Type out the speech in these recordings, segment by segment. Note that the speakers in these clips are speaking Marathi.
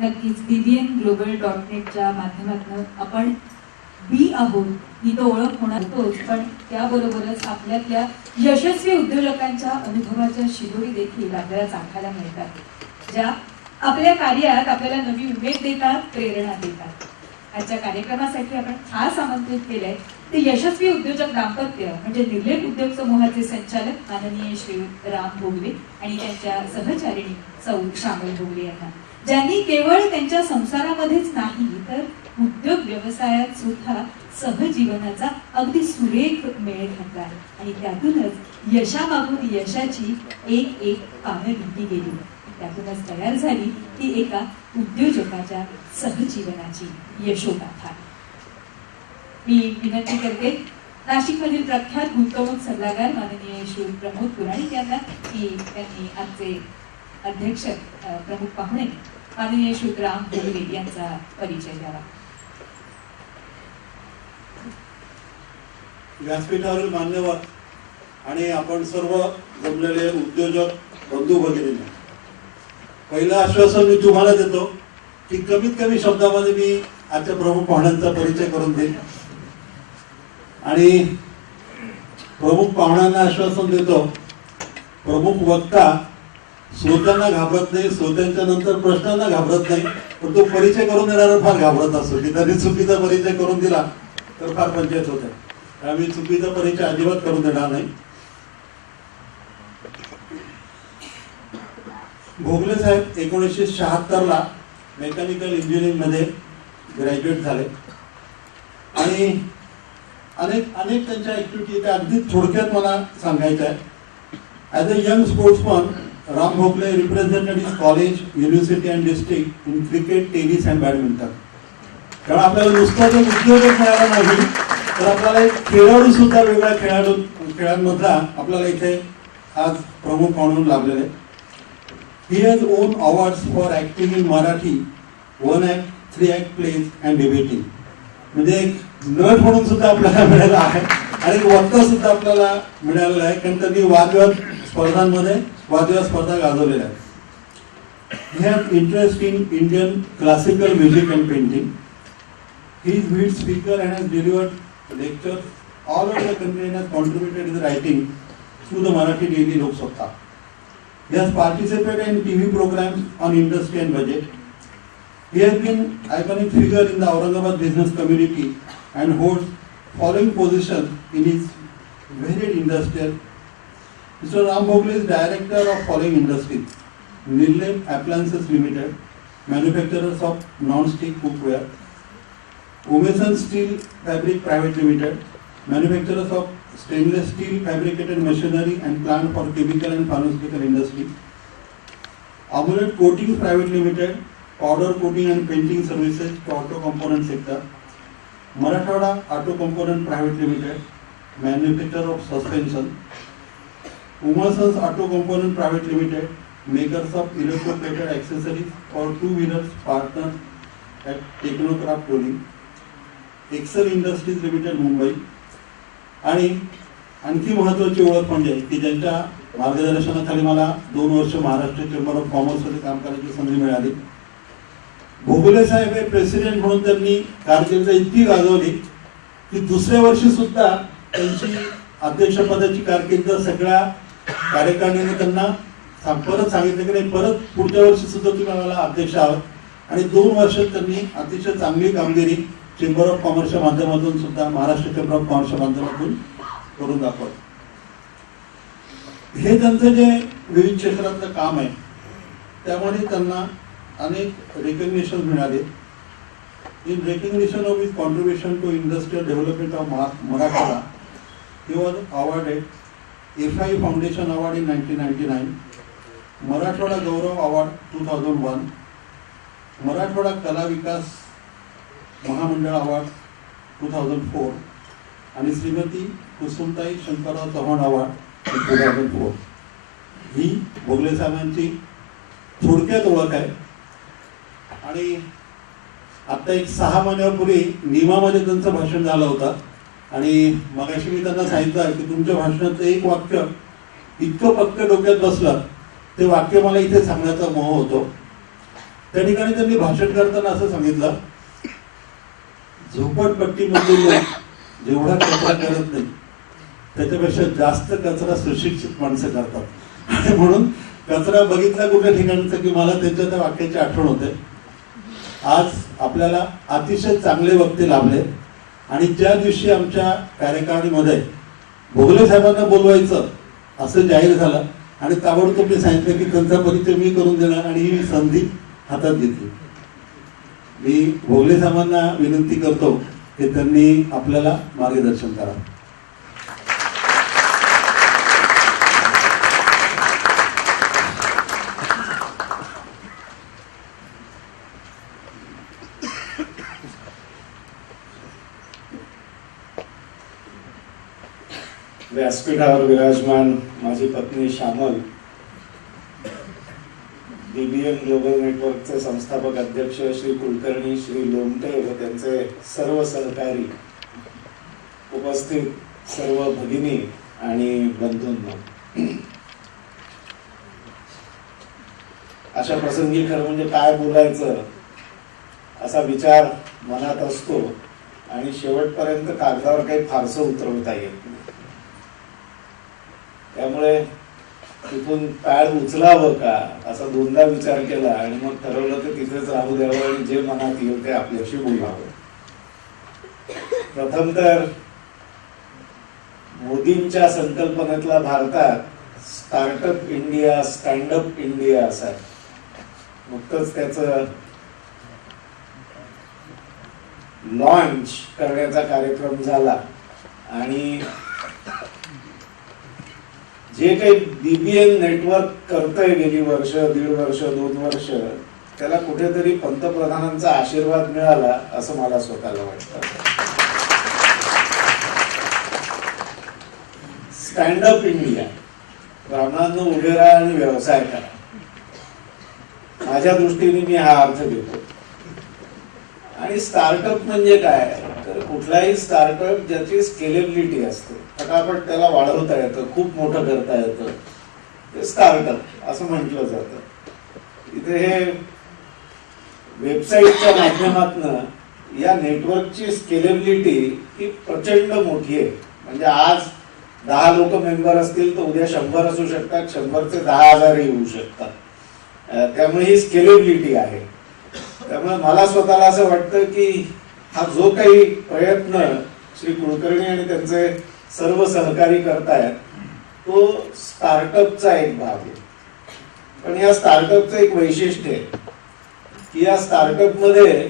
नक्कीच bbnglobal.net माध्यमातून आपण बी आहोत ही तो ओळख होणार होतोच, पण त्याबरोबरच आपल्यातल्या यशस्वी उद्योजकांच्या अनुभवाच्या शिदोरी देखील आपल्याला चाखायला मिळतात, ज्या आपल्या कार्यात आपल्याला नवी उमेद देतात, प्रेरणा देतात. आजच्या कार्यक्रमासाठी आपण खास आमंत्रित केलंय ते यशस्वी उद्योजक दाम्पत्य म्हणजे निर्लेप उद्योग समूहाचे संचालक माननीय श्री राम भोगले आणि त्यांच्या सहचारिणी सौ शामल भोगले यांना, ज्यांनी केवळ त्यांच्या संसारामध्येच नाही तर उद्योग व्यवसायात सुद्धा सहजीवनाचा अगदी सुरेख मेळ घातला आणि त्यातूनच यशामागून यशाची एक एक पानं लिहिली गेली. त्यातूनच तयार झाली ती एका उद्योजकाच्या सहजीवनाची यशोगाथा. मी विनंती करते नाशिकमधील प्रख्यात गुंतवणूक सल्लागार माननीय श्री प्रमोद पुराणिक यांना की त्यांनी आजचे अध्यक्ष प्रमुख पाहुणे माननीय श्री राम भोगले यांचा परिचय द्यावा. व्यासपीठावरील मान्यवर आणि आपण सर्व जमलेले उद्योजक बंधू भगिनी, पहिलं आश्वासन मी तुम्हाला देतो की कमीत कमी शब्दामध्ये मी आजच्या प्रमुख पाहुण्यांचा परिचय करून देईन आणि प्रमुख पाहुण्यांना आश्वासन देतो, प्रमुख वक्ता श्रोत्यांना घाबरत नाही, श्रोत्यांच्या नंतर प्रश्नांना घाबरत नाही, पण तो परिचय करून देणारा फार घाबरत असतो की त्यांनी चुकीचा परिचय करून दिला तर फार पंचायत होते. आम्ही चुकीचा परिचय अजिबात करून देणार नाही. भोगले साहेब 1976 ला मेकॅनिकल इंजिनिअरिंग मध्ये ग्रॅज्युएट झाले आणि अनेक त्यांच्या ऍक्टिव्हिटी त्या अगदी थोडक्यात मला सांगायच्या आहे. As a young sportsman Ram Bhogle represented his college, university and district in cricket, tennis and badminton. कारण आपल्याला नुसता जर उद्योजक मिळाला नाही तर आपल्याला एक खेळाडू सुद्धा वेगळ्या खेळांमधला आपल्याला इथे आज प्रमुख म्हणून लाभलेले. He has won awards for acting in Marathi, 1 act, 3 act plays and debating. म्हणजे एक नट म्हणून सुद्धा आपल्याला मिळाला आहे आणि एक वक्ता सुद्धा आपल्याला मिळालेला आहे, कारण त्यांनी वादविवाद स्पर्धा गाजवलेल्या आहेत. He has interest in Indian classical music and painting. He is lead speaker and has delivered lectures all over the country and has contributed in the writing through the Marathi Daily Lok Sabha. He has participated in TV programs on industry and budget. He has been iconic figure in the Aurangabad business community and holds following positions in his varied industrial. Mr. Ram Bhogle is director of following industries: Nirlep Appliances Limited, manufacturers of non-stick cookware; Umesan Steel Fabric Private Limited, manufacturers of stainless steel fabricated machinery and plant for chemical and pharmaceutical industry; Amulet Coatings Private Limited, powder coating and painting services to auto component sector; Marathwada Auto Component Private Limited, manufacturer of suspension; Umasans Auto Component Private Limited, makers of electroplated accessories for two-wheelers, partner at Technocraft Tooling; Excel Industries Limited Mumbai. आणि आणखी महत्वाची ओळख म्हणजे की ज्यांच्या मार्गदर्शनाखाली मला 2 वर्ष महाराष्ट्र चेंबर ऑफ कॉमर्स मध्ये काम करायची संधी मिळाली. भोगले साहेब हे प्रेसिडेंट म्हणून त्यांनी कारकीर्द इतकी गाजवली की दुसऱ्या वर्षी सुद्धा त्यांची अध्यक्षपदाची कारकीर्द सगळ्या कार्यकारिणीने त्यांना परत सांगितलं की नाही, परत पुढच्या वर्षी सुद्धा तुम्ही मला अध्यक्ष आहात. आणि 2 वर्षात त्यांनी अतिशय चांगली कामगिरी चेंबर ऑफ कॉमर्सच्या माध्यमातून सुद्धा महाराष्ट्र चेंबर ऑफ कॉमर्सच्या माध्यमातून करून दाखवत. हे त्यांचं जे विविध क्षेत्रातलं काम आहे त्यामुळे त्यांना अनेक रिकग्निशन मिळाले. In recognition of his contribution to industrial development of Marathwada, he was awarded FI foundation award in 1999, Marathwada Gaurav award 2001, Marathwada Kala Vikas Mahamandal award 2004 आणि श्रीमती कुसुमताई शंकरराव चव्हाण अवॉर्ड 2004. ही भोगले साहेबांची थोडक्यात ओळख आहे. आणि आता एक 6 महिन्यापूर्वी निमामध्ये त्यांचं भाषण झालं होतं आणि मगाशी मी त्यांना सांगितलं की तुमच्या भाषणाचं एक वाक्य इतकं पक्क डोक्यात बसलं, ते वाक्य मला इथे सांगण्याचा मोह होतो. त्या ठिकाणी त्यांनी भाषण करताना असं सांगितलं, झोपडपट्टीमध्ये लोक जेवढा कचरा करत नाही त्याच्यापेक्षा जास्त कचरा सुशिक्षित माणसं करतात. आणि म्हणून कचरा बघितला कुठल्या ठिकाणचा की मला त्यांच्या त्या वाक्याची आठवण होते. आज आपल्याला अतिशय चांगले वक्ते लाभले आणि ज्या दिवशी आमच्या कार्यकारिणीमध्ये भोगले साहेबांना बोलवायचं असं जाहीर झालं आणि ताबडतोब मी सांगितलं की त्यांचा परिचय मी करून देणार आणि ही संधी हातात घेतली. मी भोगले साहेबांना विनंती करतो की त्यांनी आपल्याला मार्गदर्शन करावं. व्यासपीठावर विराजमान माझी पत्नी श्यामल, बीबीएन ग्लोबल नेटवर्कचे संस्थापक अध्यक्ष श्री कुलकर्णी, श्री लोमटे व त्यांचे सर्व सहकारी, उपस्थित सर्व भगिनी आणि बंधूंनो, अशा प्रसंगी खरं म्हणजे काय बोलायचं असा विचार मनात असतो आणि शेवटपर्यंत कागदावर काही फारसं उतरवता येत नाही. त्यामुळे तिथून पॅड उचलावं का असा दोनदा विचार केला आणि मग ठरवलं की तिथेच राहू द्यावं आणि जे मनात येईल ते आपल्याशी बोलावं. प्रथम तर मोदींच्या संकल्पनेतला भारतात स्टार्टअप इंडिया, स्टँडअप इंडिया असा नुकतंच त्याचं लॉन्च करण्याचा कार्यक्रम झाला आणि जे काही बीबीएन नेटवर्क करतंय गेली वर्ष, 1.5 वर्ष, 2 वर्ष, त्याला कुठेतरी पंतप्रधानांचा आशीर्वाद मिळाला असं मला स्वतःला वाटतं. स्टँडअप इंडिया, ब्राह्मणांना उभे राहा आणि व्यवसाय करा, माझ्या दृष्टीने मी हा अर्थ देतो. आणि स्टार्टअप म्हणजे काय तर कुठलाही स्टार्टअप ज्याची स्केलेबिलिटी असते, फटाफट त्याला वाढवता येतं, खूप मोठं करता येतं, ते स्टार्टअप असं म्हटलं जातं. इथे हे वेबसाईटच्या माध्यमातून या नेटवर्कची स्केलेबिलिटी ही प्रचंड मोठी आहे. म्हणजे आज 10 लोक मेंबर असतील तर उद्या 100 असू शकतात, 100चे 10,000 येऊ शकतात. त्यामुळे ही स्केलेबिलिटी आहे. त्यामुळे मला स्वतःला असं वाटतं की हा जो काही प्रयत्न श्री कुलकर्णी आणि त्यांचे सर्व सहकारी करतायत तो स्टार्टअपचा एक भाग आहे. पण या स्टार्टअपचं एक वैशिष्ट्य आहे की या स्टार्टअप मध्ये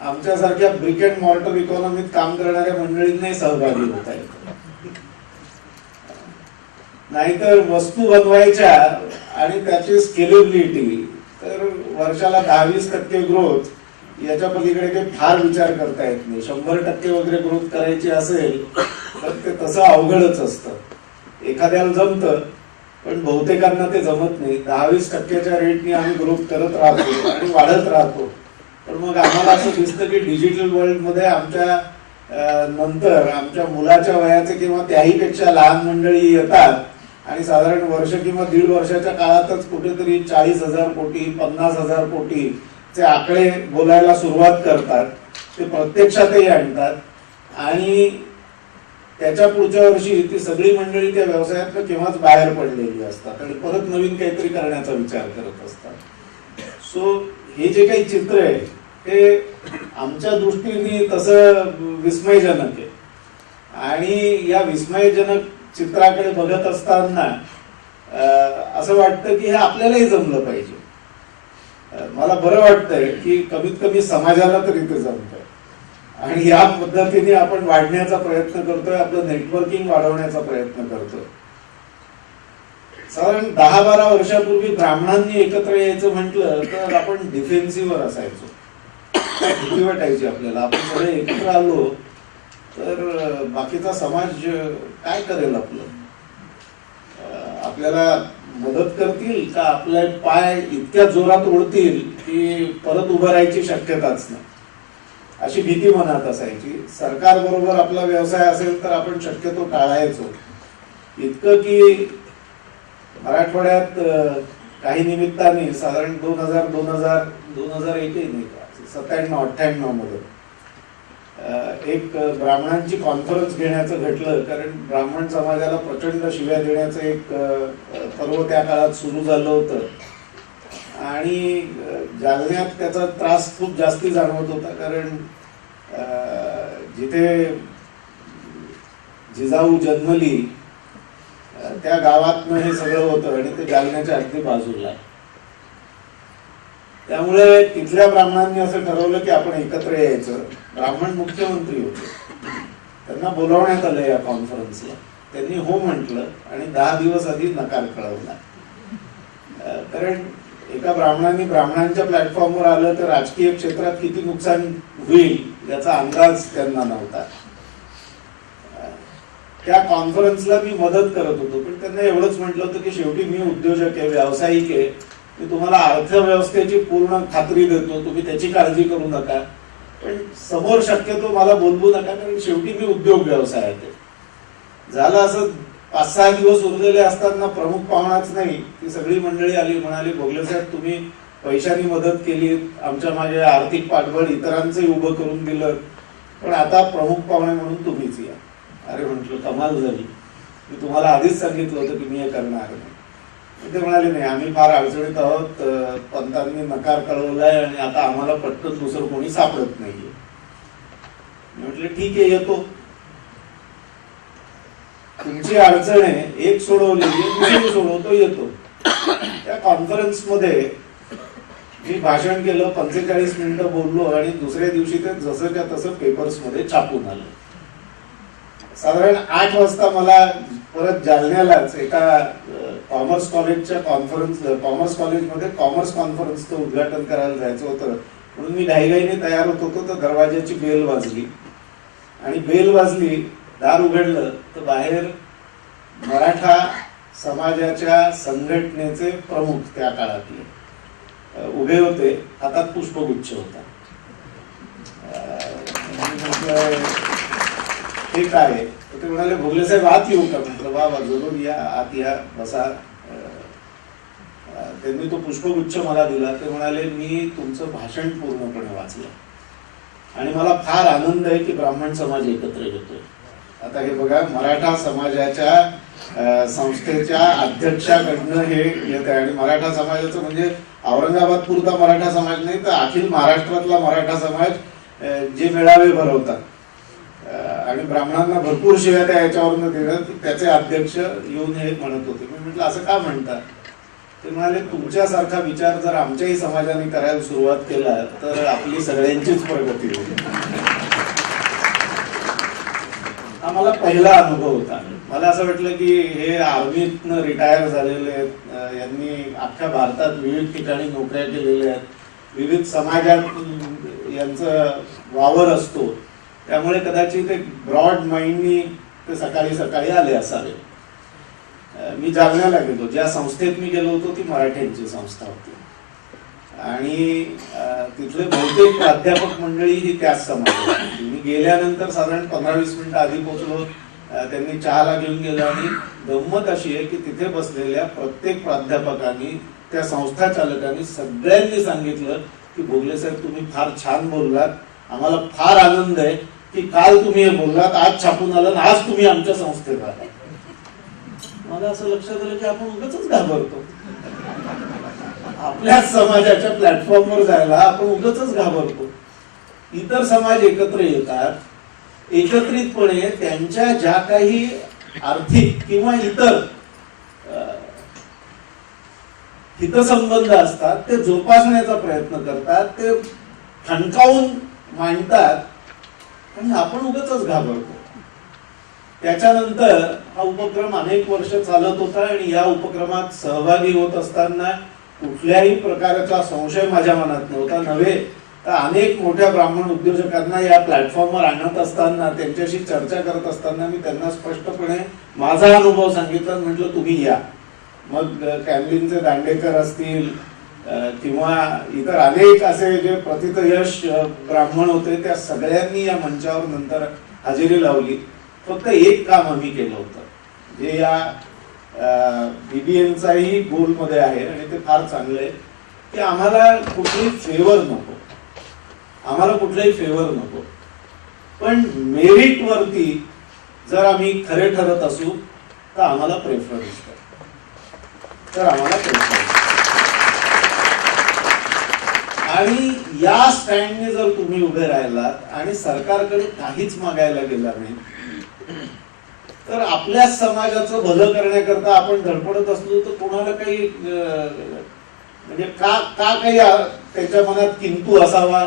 आमच्यासारख्या ब्रिक अँड मॉर्टर इकॉनॉमीत काम करणाऱ्या मंडळींनाही सहभागी होता येतं. नाहीतर वस्तू बनवायच्या आणि त्याची स्केलेबिलिटी तर वर्षाला 10-20% ग्रोथ, याच्या पलीकडे काही फार विचार करता येत नाही. 100% वगैरे ग्रोथ करायची असेल तर ते तसं अवघडच असतं. एखाद्याला जमतं पण बहुतेकांना ते जमत नाही. 10-20% रेटने आम्ही ग्रोथ करत राहतो आणि वाढत राहतो. पण मग आम्हाला असं दिसतं की डिजिटल वर्ल्ड मध्ये आमच्या नंतर आमच्या मुलाच्या वयाचे किंवा त्याहीपेक्षा लहान मंडळी येतात आणि साधारण वर्ष किंवा 1.5 वर्षाच्या काळातच कुठेतरी 40,000 कोटी, 50,000 कोटीचे आकडे बोलायला सुरुवात करतात. ते प्रत्यक्षातही आणतात आणि त्याच्या पुढच्या वर्षी ती सगळी मंडळी त्या व्यवसायात केव्हाच बाहेर पडलेली असतात आणि परत नवीन काहीतरी करण्याचा विचार करत असतात. सो हे जे काही चित्र आहे ते आमच्या दृष्टीने तसं विस्मयजनक आहे. आणि या विस्मयजनक चित्राकडे बघत असताना असं वाटतं की हे आपल्यालाही जमलं पाहिजे. मला बरं वाटतंय की कमीत कमी समाजाला तरी ते जमतंय आणि या पद्धतीने आपण वाढण्याचा प्रयत्न करतोय, आपलं नेटवर्किंग वाढवण्याचा प्रयत्न करतोय. साधारण 10-12 वर्षापूर्वी ब्राह्मणांनी एकत्र यायचं म्हटलं तर आपण डिफेन्सिव्हवर असायचो. भीती वाटायची आपल्याला. आपण सगळे एकत्र आलो तर बाकीचा समाज काय करेल, आपल्याला मदत करतील का, आपले पाय इतक्या जोरात ओढतील की परत उभं राहायची शक्यताच नाही, अशी भीती मनात असायची. सरकार बरोबर आपला व्यवसाय असेल तर आपण शक्यतो टाळायचो. इतकं की मराठवाड्यात काही निमित्ताने साधारण 97-98 मध्ये एक ब्राह्मणांची कॉन्फरन्स घेण्याचं घडलं, कारण ब्राह्मण समाजाला प्रचंड शिव्या देण्याचं एक पर्व त्या काळात सुरू झालं होतं आणि जालन्यात त्याचा त्रास खूप जास्ती जाणवत होता, कारण जिथे जिजाऊ जन्मली त्या गावातनं हे सगळं होतं आणि ते जालन्याच्या अगदी बाजूला. त्यामुळे तिथल्या ब्राह्मणांनी असं ठरवलं की आपण एकत्र यायचं. ब्राह्मण मुख्यमंत्री होते, त्यांना बोलावण्यात आलं या कॉन्फरन्सला. त्यांनी हो म्हटलं आणि 10 दिवस आधी नकार कळवला. कारण एका ब्राह्मणांनी ब्राह्मणांच्या प्लॅटफॉर्मवर आलं तर राजकीय क्षेत्रात किती नुकसान होईल याचा अंदाज त्यांना नव्हता. त्या कॉन्फरन्सला मी मदत करत होतो, पण त्यांना एवढंच म्हटलं होतं की शेवटी मी उद्योजक आहे, व्यावसायिक आहे, मी तुम्हाला अर्थव्यवस्थेची पूर्ण खात्री देतो, तुम्ही त्याची काळजी करू नका, पण समोर शक्यतो मला बोलवू नका, कारण शेवटी मी उद्योग व्यवसायात आहे. झालं असं 5-6 दिवस उरलेले असताना प्रमुख पाहुणाच नाही ती सगळी मंडळी आली, म्हणाली भोगले साहेब तुम्ही पैशानी मदत केली, आमच्या मागे आर्थिक पाठबळ इतरांचंही उभं करून दिलं, पण आता प्रमुख पाहुणे म्हणून तुम्हीच या. अरे म्हटलं कमाल झाली, मी तुम्हाला आधीच सांगितलं होतं की मी हे करणार नाही. ते म्हणाले नाही आम्ही फार अडचणीत आहोत, पंतांनी नकार कळवलाय आणि आता आम्हाला पटकन दुसरं कोणी सापडत नाहीये. म्हटलं ठीक आहे येतो, तुमची अडचण आहे एक सोडवली दुसरी सोडवतो येतो. त्या कॉन्फरन्स मध्ये मी भाषण केलं, 45 मिनिटं बोललो आणि दुसऱ्या दिवशी ते जसंच्या तसं पेपर्स मध्ये छापून आलं. साधारण 8 वाजता मला परत जालन्यालाच एका कॉमर्स कॉलेजच्या कॉमर्स कॉलेजमध्ये कॉमर्स कॉन्फरन्सचं उद्घाटन करायला जायचं होतं, म्हणून मी घाईघाईने तयार होत होतो तर दरवाजाची बेल वाजली आणि बेल वाजली, दार उघडलं तर बाहेर मराठा समाजाच्या संघटनेचे प्रमुख त्या काळातले उभे होते, हातात पुष्पगुच्छ होता. हे काय? ते म्हणाले भोगले साहेब आत येऊ का? म्हटलं वा वा जरूर या, आत या, बसा. त्यांनी तो पुष्पगुच्छ मला दिला. ते म्हणाले मी तुमचं भाषण पूर्णपणे वाचलं आणि मला फार आनंद आहे की ब्राह्मण समाज एकत्र येतोय. आता हे बघा, मराठा समाजाच्या संस्थेच्या अध्यक्षाकडनं हे येत आहे आणि मराठा समाजाचं म्हणजे औरंगाबाद पुरता मराठा समाज नाही तर अखिल महाराष्ट्रातला मराठा समाज जे मेळावे भरवतात आणि ब्राह्मणांना भरपूर शिव्या त्या याच्यावरून देणं, त्याचे अध्यक्ष येऊन हे म्हणत होते. मी म्हटलं असं का म्हणतात? ते म्हणाले तुमच्यासारखा विचार जर आमच्याही समाजाने करायला सुरुवात केला तर आपली सगळ्यांचीच प्रगती होईल. हा मला पहिला अनुभव होता. मला असं वाटलं की हे आर्मीतनं रिटायर झालेले आहेत, यांनी अख्ख्या भारतात विविध ठिकाणी नोकऱ्या केलेल्या आहेत, विविध समाजात यांचं वावर असतो, त्यामुळे कदाचित एक ब्रॉड माइंडनी ते सकाळी सकाळी आले असावे. मी जालन्याला गेलो, ज्या संस्थेत मी गेलो होतो ती मराठ्यांची संस्था होती आणि तिथले बहुतेक प्राध्यापक मंडळी ही त्याच समाजाची. मी गेल्यानंतर साधारण 15-20 मिनिटं आधी पोहोचलो, त्यांनी चहाला घेऊन गेलो आणि गंमत अशी आहे की तिथे बसलेल्या प्रत्येक प्राध्यापकांनी, त्या संस्था चालकांनी सगळ्यांनी सांगितलं की भोगले साहेब तुम्ही फार छान बोललात, आम्हाला फार आनंद आहे की काल तुम्ही हे बोललात, आज छापून आलं आणि आज तुम्ही आमच्या संस्थेत आहात. मला असं लक्षात आलं की आपण उगाचच घाबरतो, आपल्याच समाजाच्या प्लॅटफॉर्मवर जायला आपण उगाचच घाबरतो. इतर समाज एकत्र येतात, एकत्रितपणे त्यांच्या ज्या काही आर्थिक किंवा इतर हितसंबंध असतात ते जोपासण्याचा प्रयत्न करतात, ते ठणकावून मांडतात आणि आपण उगाचच घाबरतो. त्याच्यानंतर हा उपक्रम अनेक वर्ष चालत होता आणि या उपक्रमात सहभागी होत असताना कुठल्याही प्रकारचा संशय माझ्या मनात नव्हता. नव्हे तर अनेक मोठ्या ब्राह्मण उद्योजकांना या प्लॅटफॉर्मवर आणत असताना, त्यांच्याशी चर्चा करत असताना मी त्यांना स्पष्टपणे माझा अनुभव सांगितला. म्हटलं तुम्ही या. मग कॅमलिनचे दांडेकर असतील किंवा इतर अनेक असे जे प्रतितयश ब्राह्मण होते, त्या सगळ्यांनी या मंचावर नंतर हजेरी लावली. फक्त एक काम आम्ही केलं होतं, जे या BBNचाही गोलमध्ये आहे आणि ते फार चांगलं आहे की आम्हाला कुठलाही फेवर नको, आम्हाला कुठलाही फेवर नको, पण मेरिट वरती जर आम्ही खरे ठरत असू तर आम्हाला प्रेफरन्स आणि या स्टँडने जर तुम्ही उभे राहिलात आणि सरकारकडे काहीच मागायला गेला नाही तर आपल्या समाजाचं भलं करण्याकरता आपण धडपडत असलो तर कोणाला काही म्हणजे का काही त्याच्या मनात किंतु असावा,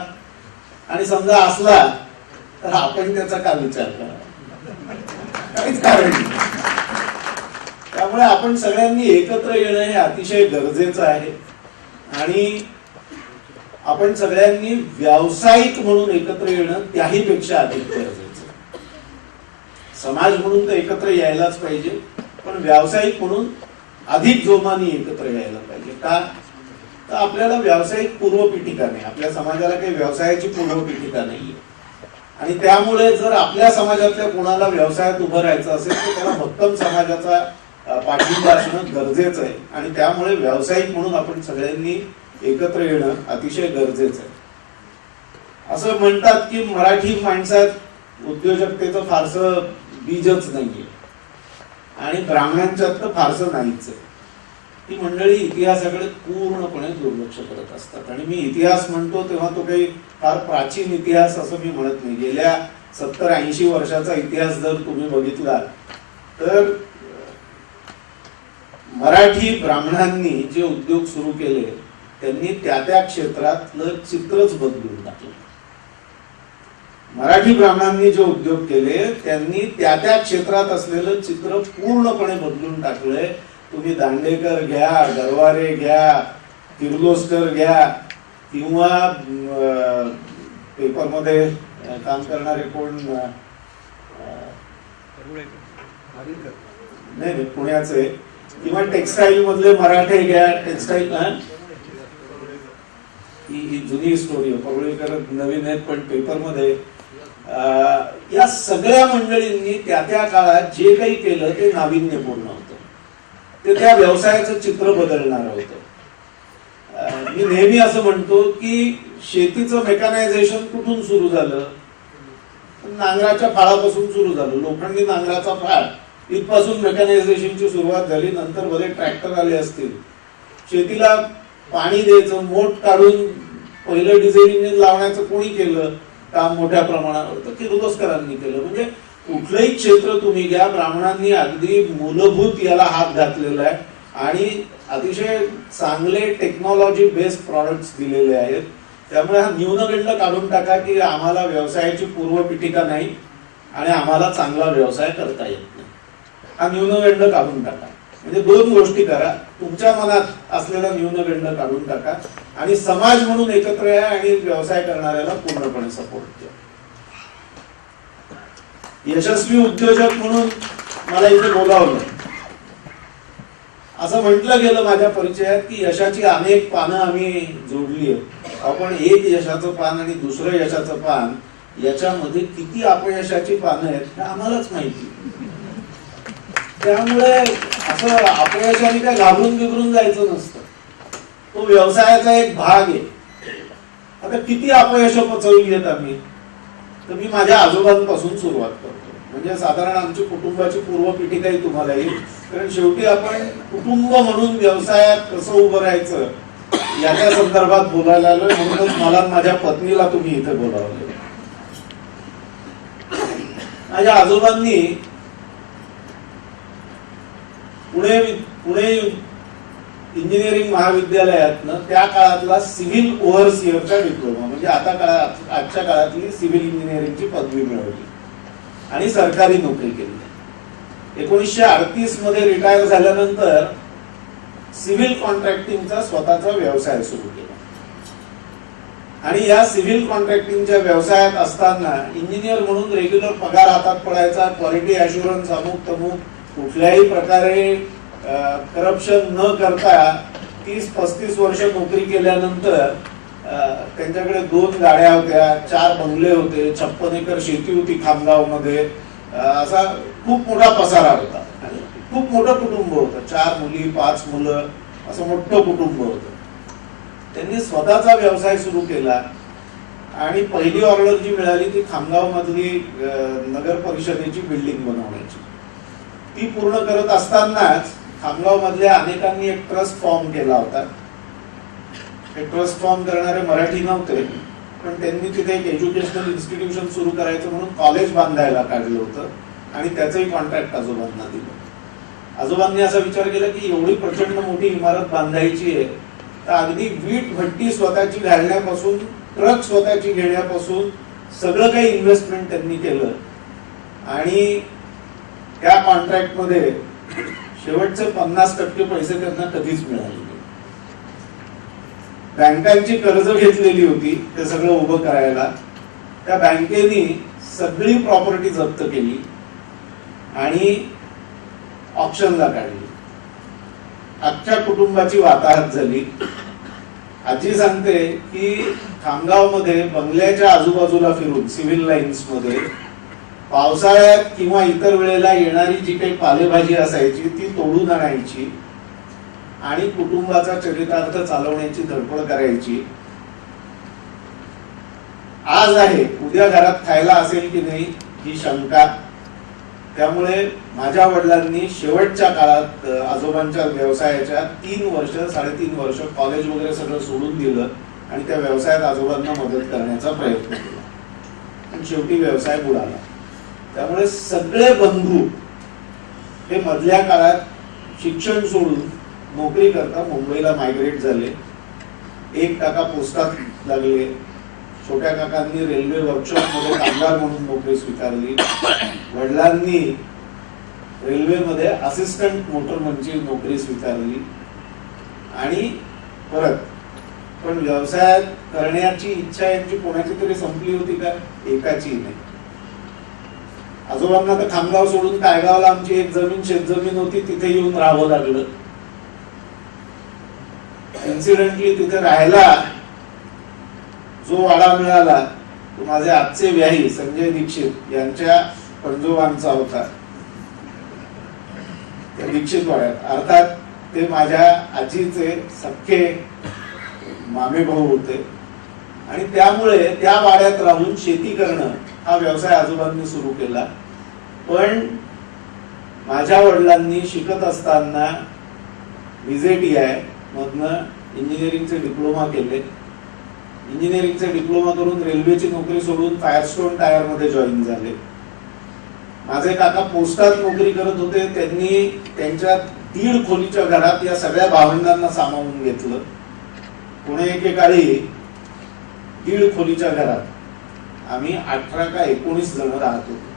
आणि समजा असला तर आपण त्याचा का विचार करा, काहीच कारण नाही. त्यामुळे आपण सगळ्यांनी एकत्र येणं हे अतिशय गरजेचं आहे आणि आपण सगळ्यांनी व्यावसायिक म्हणून एकत्र येणं त्याही पेक्षा अधिक गरजेचं. समाज म्हणून तर एकत्र यायलाच पाहिजे, पण व्यावसायिक म्हणून अधिक जोमाने एकत्र यायला पाहिजे. का तर आपल्याला व्यावसायिक पूर्वपीठिका नाही, आपल्या समाजाला काही व्यवसायाची पूर्वपीठिका नाहीये आणि त्यामुळे जर आपल्या समाजातल्या कोणाला व्यवसायात उभं राहायचं असेल तर त्याला भक्कम समाजाचा पाठिंबा असणं गरजेचं आहे आणि त्यामुळे व्यावसायिक म्हणून आपण सगळ्यांनी एकत्र येणं अतिशय गरजेचं आहे. असं म्हणतात की मराठी माणसात उद्योजकतेचं फारसं बीजच नाहीये आणि ब्राह्मणांच्यात तर फारसं नाहीच आहे. ही मंडळी इतिहासाकडे पूर्णपणे दुर्लक्ष करत असतात आणि मी इतिहास म्हणतो तेव्हा तो काही फार प्राचीन इतिहास असं मी म्हणत नाही. गेल्या 70-80 वर्षाचा इतिहास जर तुम्ही बघितला तर मराठी ब्राह्मणांनी जे उद्योग सुरू केले त्यांनी त्या क्षेत्रातलं चित्रच बदलून टाकलं. मराठी ब्राह्मणांनी जे उद्योग केले त्यांनी त्या क्षेत्रात असलेलं चित्र पूर्णपणे बदलून टाकलंय. तुम्ही दांडेकर घ्या, गरवारे घ्या, किर्लोस्कर घ्या किंवा पेपरमध्ये काम करणारे कोण नाही पुण्याचे किंवा टेक्सटाईल मधले मराठे घ्या, टेक्सटाईल ही जुनी स्टोरी आहे. परुळेकर नवीन आहेत पण पेपरमध्ये या सगळ्या मंडळींनी त्या काळात जे काही केलं ते नाविन्यपूर्ण होतं, ते त्या व्यवसायाचं चित्र बदलणार होतं. मी नेहमी असं म्हणतो की शेतीचं मेकॅनायझेशन कुठून सुरू झालं? नांगराच्या फाळापासून सुरू झालं. लोखंडी नांगराचा फाळ इथपासून मेकॅनायझेशनची सुरुवात झाली. नंतर बरे ट्रॅक्टर आले असतील. शेतीला पाणी द्यायचं, मोठ काढून पहिलं डिझेल इंजिन लावण्याचं कोणी केलं काम मोठ्या प्रमाणावर? तर किर्लोस्करांनी केलं. म्हणजे कुठलंही क्षेत्र तुम्ही घ्या, ब्राह्मणांनी अगदी मूलभूत याला हात घातलेला आहे आणि अतिशय चांगले टेक्नॉलॉजी बेस्ड प्रॉडक्ट्स दिलेले आहेत. त्यामुळे हा न्यूनगंड काढून टाका की आम्हाला व्यवसायाची पूर्वपीठिका नाही आणि आम्हाला चांगला व्यवसाय करता येत नाही. हा न्यूनगंड काढून टाका. म्हणजे दोन गोष्टी करा. तुमच्या मनात असलेला न्यूनगंड काढून टाका आणि समाज म्हणून एकत्र या आणि व्यवसाय करणाऱ्याला पूर्णपणे सपोर्ट द्या. यशस्वी उद्योजक म्हणून मला इथे बोलावलं. असं म्हटलं गेलं माझ्या परिचयात की यशाची अनेक पानं आम्ही जोडली आहेत. आपण एक यशाचं पान आणि दुसरं यशाचं पान याच्यामध्ये किती अपयशाची पानं आहेत हे आम्हालाच माहिती. त्यामुळे असं अपयशाने काय घाबरून बिघरून जायचं नसतं. तो व्यवसायाचा एक भाग आहे. आता किती अपयश पचवली आहेत आम्ही, तर मी माझ्या आजोबांपासून सुरुवात करतो. म्हणजे साधारण आमची कुटुंबाची पूर्वपीठिकाही तुम्हाला येईल. कारण शेवटी आपण कुटुंब म्हणून व्यवसायात कसं उभं राहायचं याच्या संदर्भात बोलायला आलोय. म्हणूनच मला माझ्या पत्नीला तुम्ही इथे बोलावलं. माझ्या आजोबांनी पुणे इंजिनिअरिंग महाविद्यालयातनं त्या काळातला सिव्हिल ओव्हरसिअरचा डिप्लोमा म्हणजे आजच्या काळातली सिव्हिल इंजिनिअरिंगची पदवी मिळवली आणि सरकारी नोकरी केली. 1938 मध्ये रिटायर झाल्यानंतर सिव्हिल कॉन्ट्रॅक्टिंगचा स्वतःचा व्यवसाय सुरू केला आणि या सिव्हिल कॉन्ट्रॅक्टिंगच्या व्यवसायात असताना इंजिनियर म्हणून रेग्युलर पगार हातात पडायचा. क्वालिटी अश्युरन्स अमुक तमुक कुठल्याही प्रकारे करप्शन न करता 30-35 वर्ष नोकरी केल्यानंतर त्यांच्याकडे 2 गाड्या होत्या, 4 बंगले होते, 56 एकर शेती होती खामगाव मध्ये. असा खूप मोठा पसारा होता. खूप मोठं कुटुंब होतं, 4 मुली 5 मुलं असं मोठं कुटुंब होतं. त्यांनी स्वतःचा व्यवसाय सुरू केला आणि पहिली ऑर्डर जी मिळाली ती खामगाव मधली नगर परिषदेची बिल्डिंग बनवण्याची. ती पूर्ण करत असतानाच खामगाव मधल्या अनेकांनी एक ट्रस्ट फॉर्म केला होता. हे ट्रस्ट फॉर्म करणारे मराठी नव्हते, पण त्यांनी तिथे एक एज्युकेशनल इन्स्टिट्यूशन सुरू करायचं म्हणून कॉलेज बांधायला काढलं होतं आणि त्याचंही कॉन्ट्रॅक्ट आजोबांना दिलं. आजोबांनी असा विचार केला की एवढी प्रचंड मोठी इमारत बांधायची आहे तर अगदी वीट भट्टी स्वतःची घालण्यापासून ट्रक स्वतःची घेण्यापासून सगळं काही इन्व्हेस्टमेंट त्यांनी केलं आणि त्या कॉन्ट्रॅक्ट मध्ये शेवटचे 50% पैसे त्यांना कधीच मिळाले. बँकांची कर्ज घेतलेली होती ते सगळं उभं करायला. त्या बँकेनी सगळी प्रॉपर्टी जप्त केली आणि ऑप्शनला काढली. अख्ख्या कुटुंबाची वाताहत झाली. आजी सांगते की खामगाव मध्ये बंगल्याच्या आजूबाजूला फिरून सिव्हिल लाईन्स मध्ये पावसाळ्यात किंवा इतर वेळेला येणारी जी काही पालेभाजी असायची ती तोडून आणायची आणि कुटुंबाचा चरितार्थ चालवण्याची धडपड करायची. आज आहे उद्या घरात खायला असेल की नाही ही शंका. त्यामुळे माझ्या वडिलांनी शेवटच्या काळात आजोबांच्या व्यवसायाच्या 3 वर्ष 3.5 वर्ष कॉलेज वगैरे सगळं सोडून दिलं आणि त्या व्यवसायात आजोबांना मदत करण्याचा प्रयत्न केला, पण शेवटी व्यवसाय बुडाला. त्यामुळे सगळे बंधू हे मधल्या काळात शिक्षण सोडून नोकरी करता मुंबईला मायग्रेट झाले. एक काका पोस्टात लागले, छोट्या काकांनी रेल्वे वर्कशॉप मध्ये कामगार म्हणून नोकरी स्वीकारली, वडिलांनी रेल्वेमध्ये असिस्टंट मोटरमनची नोकरी स्वीकारली आणि परत. पण व्यवसायात करण्याची इच्छा यांची कोणाची तरी संपली होती का? एकाची नाही. आजोबांना तर खामगाव सोडून कायगावला आमची एक जमीन शेतजमीन होती, तिथे येऊन राहावं लागलं. इन्सिडेंटली तिथे राहायला जो वाडा मिळाला तो माझे आजचे व्याही संजय दीक्षित यांच्या पणजोबांचा होता. त्या दीक्षित वाड्यात, अर्थात ते माझ्या आजीचे सख्खे मामे भाऊ होते आणि त्यामुळे त्या वाड्यात राहून शेती करणं हा व्यवसाय आजोबांनी सुरू केला. पण माझ्या वडिलांनी शिकत असताना VJTI मधनं इंजिनिअरिंगचे डिप्लोमा केले. इंजिनिअरिंगचे डिप्लोमा करून रेल्वेची नोकरी सोडून फायरस्टोन टायर मध्ये जॉईन झाले. माझे काका पोस्टात नोकरी करत होते, त्यांनी त्यांच्या 1.5 खोलीच्या घरात या सगळ्या भावंडांना सामावून घेतलं. पुणे एकेकाळी 1.5 खोलीच्या घरात आम्ही 18 का 19 जण राहत होतो.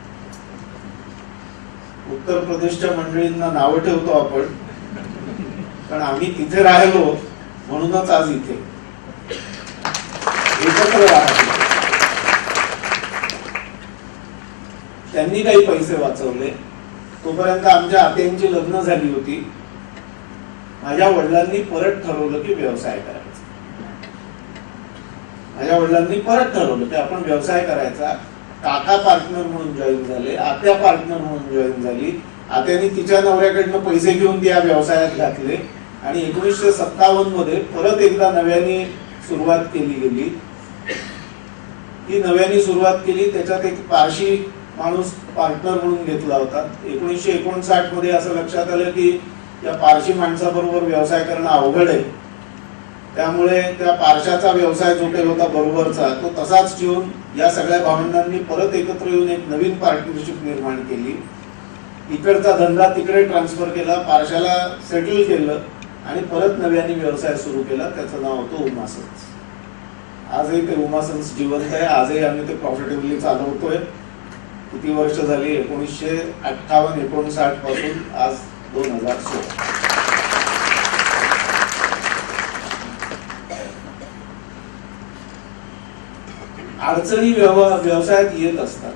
उत्तर प्रदेशच्या मंडळींना नावं ठेवतो आपण, पण आम्ही तिथे राहिलो म्हणूनच आज इथे एकत्र राहतो. त्यांनी काही पैसे वाचवले. तोपर्यंत आमच्या आत्यांची लग्न झाली होती. माझ्या वडिलांनी परत ठरवलं की व्यवसाय करायचा. माझ्या वडिलांनी परत ठरवलं की आपण व्यवसाय करायचा. काका पार्टनर म्हणून जॉईन झाले, आत्या पार्टनर म्हणून जॉईन झाली. आत्यानी तिच्या नवऱ्याकडनं पैसे घेऊन त्या व्यवसायात घातले आणि 1957 मध्ये परत एकदा नव्याने सुरुवात केली गेली. ही नव्याने सुरुवात केली, त्याच्यात एक पारशी माणूस पार्टनर म्हणून घेतला होता. 1959 मध्ये असं लक्षात आलं की या पारशी माणसाबरोबर व्यवसाय करणं अवघड आहे. त्यामुळे त्या पारशाचा व्यवसाय जो काही होता बरोबरचा तो तसाच ठेवून या सगळ्या भावंडांनी परत एकत्र येऊन एक नवीन पार्टनरशिप निर्माण केली. इकडचा धंदा तिकडे ट्रान्सफर केला, पारशाला सेटल केलं आणि परत नव्याने व्यवसाय सुरू केला. त्याचं नाव होतं उमा सन्स. आजही ते उमा सन्स जिवंत आहे. आजही आम्ही ते प्रॉफिटेबली चालवतोय. किती वर्ष झाली? 1958-59 पासून आज 2016. अडचणी व्यवसायात येत असतात.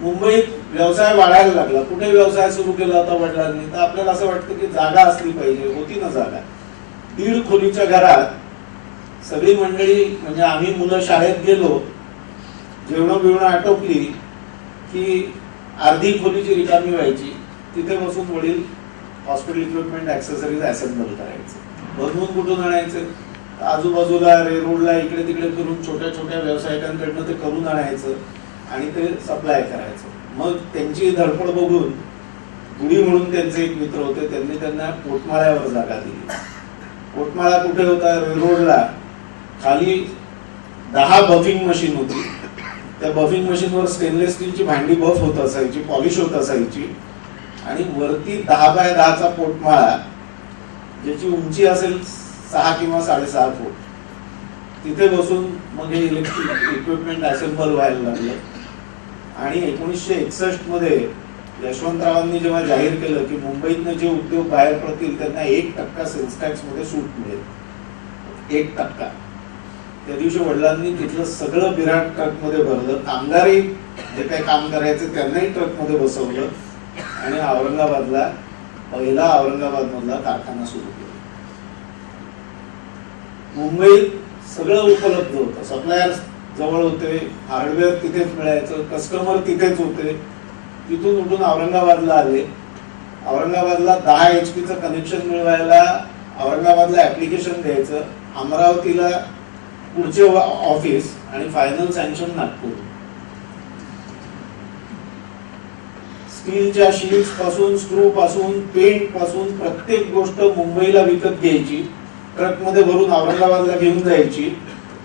मुंबईत व्यवसाय वाढायला लागला. कुठे व्यवसाय सुरू केला होता वडिलांनी? तर आपल्याला असं वाटतं की जागा असली पाहिजे. होती ना जागा. 1.5 खोलीच्या घरात सगळी मंडळी, म्हणजे आम्ही मुलं शाळेत गेलो, जेवण बिवणं आटोपली की अर्धी खोलीची रिकामी व्हायची तिथे बसून वडील हॉस्पिटल इक्विपमेंट ऍक्सेसरीज असेंबल करायचे. बनवून कुठून आणायचे? आजूबाजूला रोडला इकडे तिकडे करून छोट्या छोट्या व्यावसायिकांकडनं ते करून आणायचं आणि ते सप्लाय करायचं. मग त्यांची धडपड बघून गुढी म्हणून त्यांचे एक मित्र होते, त्यांनी त्यांना पोटमाळ्यावर जागा दिली. पोटमाळा कुठे होता? रोडला. खाली 10 बफिंग मशीन होती. त्या बफिंग मशीनवर स्टेनलेस स्टीलची भांडी बफ होत असायची, पॉलिश होत असायची आणि वरती 10 बाय 10चा पोटमाळा ज्याची उंची असेल 6 किंवा 6.5 फूट. तिथे बसून मग हे इलेक्ट्रिक इक्विपमेंट असेंबल व्हायला लागलं. आणि 1961 मध्ये यशवंतरावांनी जेव्हा जाहीर केलं की मुंबईतनं जे उद्योग बाहेर पडतील त्यांना 1% सेल्स टॅक्स मध्ये सूट मिळेल, 1%. त्या दिवशी वडिलांनी तिथलं सगळं बिराट ट्रक मध्ये भरलं. कामगारही जे काही काम करायचे त्यांनाही ट्रक मध्ये बसवलं आणि औरंगाबादला पहिला औरंगाबाद मधला कारखाना सुरू केला. मुंबईत सगळं उपलब्ध होतं. सप्लायर जवळ होते, हार्डवेअर तिथेच मिळायचं, कस्टमर तिथेच होते. तिथून उठून औरंगाबादला आले. औरंगाबादला 10 HP चं कनेक्शन मिळवायला औरंगाबादला ऍप्लिकेशन द्यायचं, अमरावतीला पुढचे ऑफिस आणि फायनल सँक्शन नागपूर. स्टीलच्या शीट्स पासून, स्क्रू पासून, पेंट पासून प्रत्येक गोष्ट मुंबईला विकत घ्यायची, ट्रक मध्ये भरून औरंगाबादला घेऊन जायची,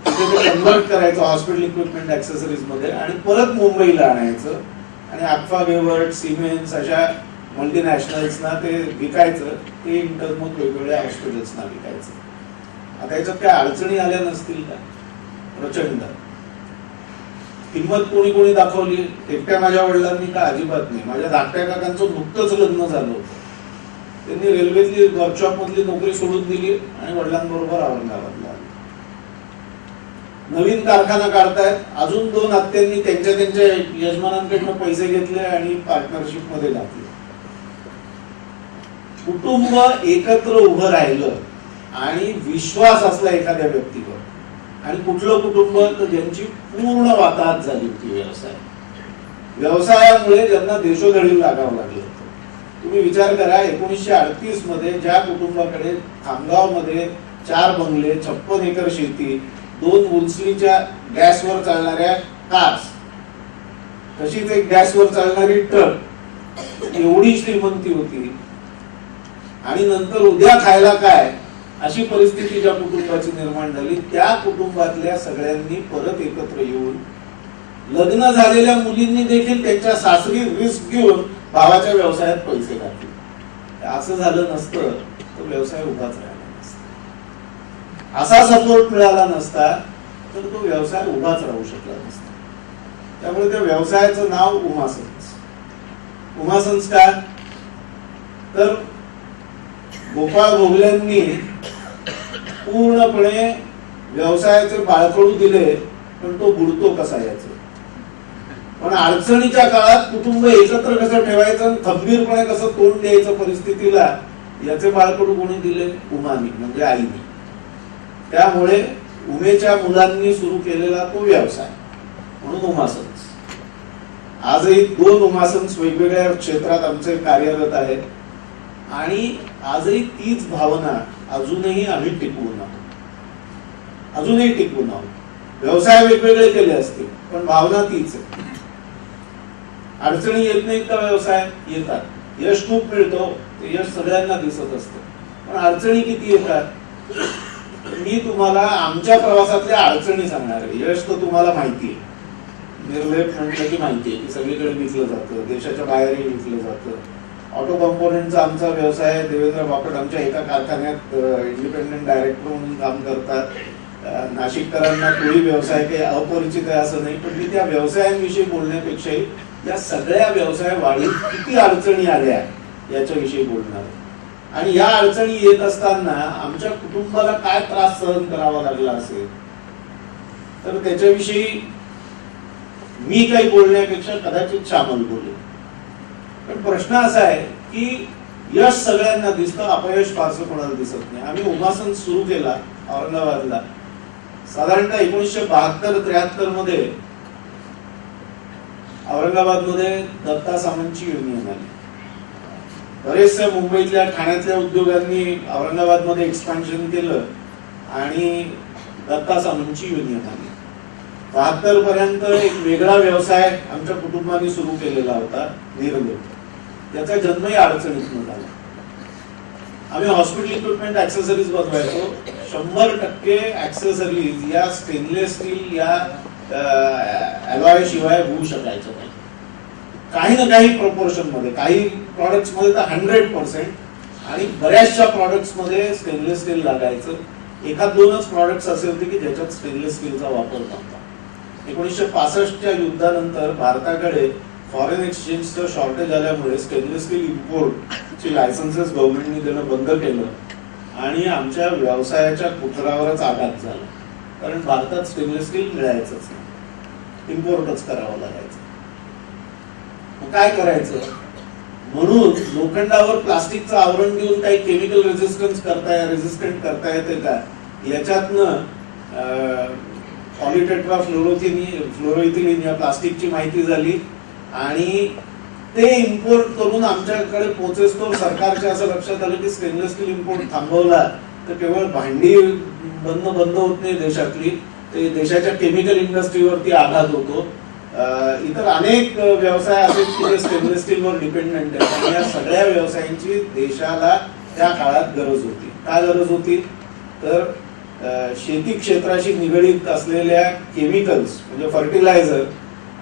तिथे ते कन्वर्ट करायचं हॉस्पिटल इक्विपमेंट ऍक्सेसरीज मध्ये आणि परत मुंबईला आणायचं आणि आक्फा गेवर्ट, सिमेंट्स अशा मल्टीनॅशनल्सना ते विकायचं. ते इंटरमोट वेगवेगळ्या हॉस्पिटल्सना विकायचं. आता याच्यात काय अडचणी आल्या नसतील का? प्रचंड. किंमत कोणी कोणी दाखवली? एकट्या माझ्या वडिलांनी का? अजिबात नाही. माझ्या धाकट्या काकांचं नुकतंच लग्न झालं होतं. त्यांनी रेल्वेतली वर्कशॉप मधली नोकरी सोडून दिली आणि वडिलांबरोबर औरंगाबादला आले. नवीन कारखाना काढतायत. अजून 2 आत्यांनी त्यांच्या त्यांच्या यजमानांकडनं पैसे घेतले आणि पार्टनरशिप मध्ये घातले. कुटुंब एकत्र उभं राहिलं आणि विश्वास असला एखाद्या व्यक्तीवर. आणि कुठलं कुटुंब? तर ज्यांची पूर्ण वाताहत झाली होती व्यवसायामुळे ज्यांना देशोधडी लागावं लागलं होतं. तुम्ही विचार करा, 1938 मध्ये ज्या कुटुंबाकडे खामगाव मध्ये 4 बंगले, 56 एकर शेती, 2 उलसलीच्या गॅसवर चालणाऱ्या कार्स, तशीच एक गॅसवर चालणारी ट्रक, एवढी श्रीमंती होती आणि नंतर उद्या खायला काय अशी परिस्थिती ज्या कुटुंबाची निर्माण झाली, त्या कुटुंबातल्या सगळ्यांनी परत एकत्र येऊन लग्न झालेल्या मुलींनी देखील त्यांच्या सासरी रिस्क घेऊन भावाच्या व्यवसायात पैसे घातले. असं झालं नसतं तर व्यवसाय उभाच राहिला नसता. असा सपोर्ट मिळाला नसता तर तो व्यवसाय उभाच राहू शकला नसता. त्यामुळे त्या व्यवसायाचं नाव उमासन्स. उमासन्स का? तर गोपाळ भोगल्यांनी पूर्णपणे व्यवसायाचे बाळकडू दिले, पण तो बुडतो कसा याचं. पण अडचणीच्या काळात कुटुंब एकत्र कसं ठेवायचं, खंबीरपणे कसं तोंड द्यायचं परिस्थितीला, याचे बाळकडू कोणी दिले? उमानी, म्हणजे आईनी. त्यामुळे उमेच्या मुलांनी सुरू केलेला तो व्यवसाय म्हणून उमासन्स. आजही 2 उमासन्स वेगवेगळ्या क्षेत्रात आमचे कार्यरत आहेत आणि आजही तीच भावना अजूनही आम्ही टिकवून आहोत. अजूनही टिकवून आहोत. व्यवसाय वेगवेगळे केले असतील पण भावना तीच आहे. अडचणी येत नाहीत का? व्यवसाय येतात. यश खूप मिळतो, ते यश सगळ्यांना दिसत असतं, पण अडचणी किती येतात? मी तुम्हाला आमच्या प्रवासातल्या अडचणी सांगणार आहे. यश तर तुम्हाला माहिती आहे, निर्लेप म्हटलं की माहिती आहे की सगळीकडे विकलं जातं, देशाच्या बाहेरही विकलं जातं. ऑटो कंपोनेंटचा आमचा व्यवसाय आहे. देवेंद्र बापट आमच्या एका कारखान्यात इंडिपेंडेंट डायरेक्टर म्हणून काम करतात. नाशिककरांना तोही व्यवसाय काही अपरिचित आहे असं नाही, पण मी त्या व्यवसायांविषयी बोलण्यापेक्षाही या सगळ्या व्यवसाय वाढीत किती अडचणी आल्या याच्याविषयी बोलणार. आणि या अडचणी येत असताना आमच्या कुटुंबाला काय त्रास सहन करावा लागला असेल तर त्याच्याविषयी मी काही बोलण्यापेक्षा कदाचित श्यामल बोलेल. पण प्रश्न असा आहे की यश सगळ्यांना दिसतं, अपयश फारसं कोणाला दिसत नाही. आम्ही उमासन्स सुरू केला औरंगाबादला साधारणतः 1972-73 मध्ये. औरंगाबाद मध्ये दत्ता सामंतची युनियन आली. बरेचशा मुंबईतल्या ठाण्यातल्या उद्योगांनी औरंगाबादमध्ये एक्सपान्शन केलं आणि दत्ता सामंतची युनियन आली. 72 पर्यंत एक वेगळा व्यवसाय आमच्या कुटुंबाने सुरू केलेला होता, निर्लेप. त्याचा जन्मही अडचणीतून झाला. आम्ही हॉस्पिटल इक्विपमेंट ऍक्सेसरीज बनवायचो. 100% ऍक्सेसरीज या स्टेनलेस स्टील या अलॉय शिवाय होऊ शकायचं नाही. काही ना काही प्रपोर्शन मध्ये, काही प्रॉडक्ट्स मध्ये तर 100% आणि बऱ्याचशा प्रॉडक्ट्स मध्ये स्टेनलेस स्टील लागायचं. एखाद दोनच प्रॉडक्ट्स असे होते की ज्याच्यात स्टेनलेस स्टीलचा वापर नव्हता. 1965च्या युद्धानंतर भारताकडे फॉरेन एक्सचेंजचं शॉर्टेज आल्यामुळे स्टेनलेस स्टील इम्पोर्टचे लायसन्सेस गव्हर्नमेंटने देणं बंद केलं आणि आमच्या व्यवसायाच्या कुठरावरच आघात झाला. कारण भारतात स्टेनलेस स्टील मिळायचंच नाही, इम्पोर्टच करावं लागायचं. मग काय करायचं? म्हणून लोखंडावर प्लास्टिकचं आवरण देऊन काही केमिकल रेजिस्टंट करता येते का, याच्यातनं फ्लोरोइथिलीन या प्लास्टिकची माहिती झाली आणि ते इम्पोर्ट करून आमच्याकडे पोहोचेस्तोवर सरकारच्या असं लक्षात आलं की स्टेनलेस स्टील इम्पोर्ट थांबवला तर केवळ भांडी बंद होत नाही देशातली, ते देशाच्या केमिकल इंडस्ट्रीवरती आघात होतो. इतर अनेक व्यवसाय असे की जे स्टेनलेस स्टीलवर डिपेंडंट आहेत आणि या सगळ्या व्यवसायांची देशाला त्या काळात गरज होती. काय गरज होती? तर शेती क्षेत्राशी निगडीत असलेल्या केमिकल्स म्हणजे फर्टिलायझर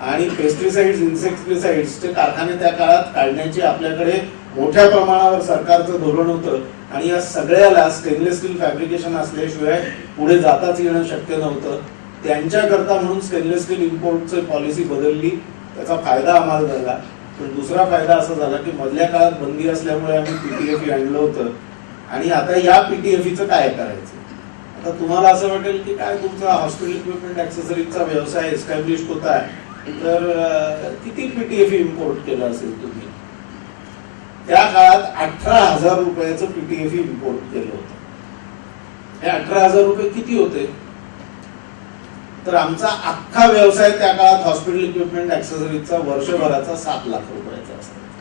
आणि पेस्टिसाइड्स, इन्सेक्टिसाइड्सचे कारखाने त्या काळात काढण्याची आपल्याकडे मोठ्या प्रमाणावर सरकारचं धोरण होतं आणि या सगळ्याला स्टेनलेस स्टील फॅब्रिकेशन असल्याशिवाय पुढे जाताच येणं शक्य नव्हतं. त्यांच्याकरता म्हणून स्टेनलेस स्टील इम्पोर्टची पॉलिसी बदलली. त्याचा फायदा आम्हाला झाला. पण दुसरा फायदा असा झाला की मधल्या काळात बंदी असल्यामुळे आम्ही पीटीएफई आणलं होतं आणि आता या पीटीएफईचं काय करायचं? आता तुम्हाला असं वाटेल की काय तुमचा हॉस्पिटल इक्विपमेंट ऍक्सेसरीजचा व्यवसाय एस्टॅब्लिश होता तर किती पीटीएफई इम्पोर्ट केलं असेल तुम्ही? त्या काळात 18,000 रुपयाचं पीटीएफई इम्पोर्ट केलं होतं. हे 18,000 रुपये किती होते? तर आमचा अख्खा व्यवसाय त्या काळात हॉस्पिटल इक्विपमेंट ऍक्सेसरीजचा वर्षभराचा 7 लाख रुपयाचा असायचा.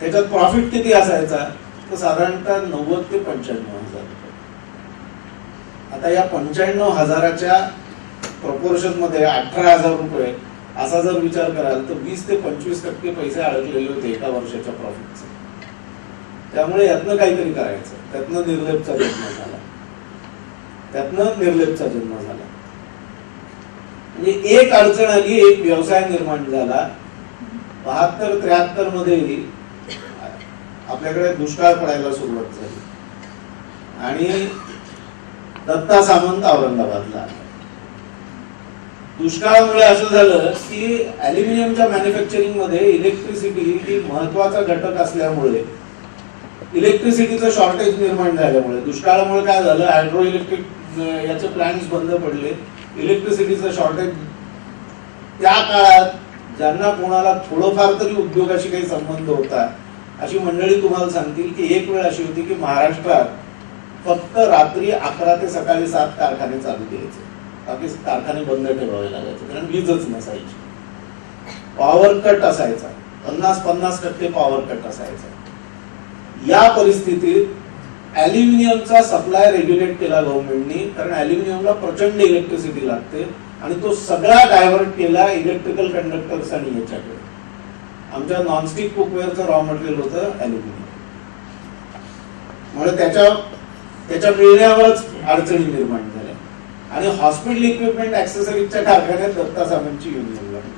त्याच्यात प्रॉफिट किती असायचा? तर साधारणतः 90 ते 95,000 रुपये. आता या 95,000च्या प्रपोर्शन मध्ये 18,000 रुपये असा जर विचार कराल तर 20 ते 25% पैसे अडकलेले होते एका वर्षाच्या प्रॉफिटचे. त्यामुळे यातनं काहीतरी करायचं. त्यातनं निर्लेपचा जन्म झाला. म्हणजे एक अडचण आली, एक व्यवसाय निर्माण झाला. 72-73 मध्ये आपल्याकडे दुष्काळ पडायला सुरुवात झाली आणि दत्ता सामंत औरंगाबादला. दुष्काळामुळे असं झालं की अॅल्युमिनियमच्या मॅन्युफॅक्चरिंग मध्ये इलेक्ट्रिसिटी ही महत्वाचा घटक असल्यामुळे इलेक्ट्रिसिटीचं शॉर्टेज निर्माण झाल्यामुळे दुष्काळामुळे काय झालं, हायड्रो इलेक्ट्रिक याचे प्लांट्स बंद पडले. इलेक्ट्रिसिटीचं शॉर्टेज त्या काळात ज्यांना कोणाला थोडंफार तरी उद्योगाशी काही संबंध होता अशी मंडळी तुम्हाला सांगतील की एक वेळ अशी होती की महाराष्ट्रात फक्त रात्री 11 ते सकाळी 7 कारखाने चालू द्यायचे, बाकी कारखाने बंद ठेवावे लागायचे कारण वीजच नसायची. पॉवर कट असायचा, 50% पॉवर कट असायचा. या परिस्थितीत अॅल्युमिनियमचा सप्लाय रेग्युलेट केला गव्हर्नमेंटनी, कारण अॅल्युमिनियमला प्रचंड इलेक्ट्रिसिटी लागते आणि तो सगळा डायव्हर्ट केला इलेक्ट्रिकल कंडक्टर्स आणि याच्याकडे. आमच्या नॉनस्टिक कुकवेअरचं रॉ मटेरियल होतं अॅल्युमिनियम. मुळे त्याच्या मिळण्यावरच अडचणी निर्माण झाल्या आणि हॉस्पिटल इक्विपमेंट ऍक्सेसरीजच्या कारखान्यात दत्ता सामंतची युनियन लागली.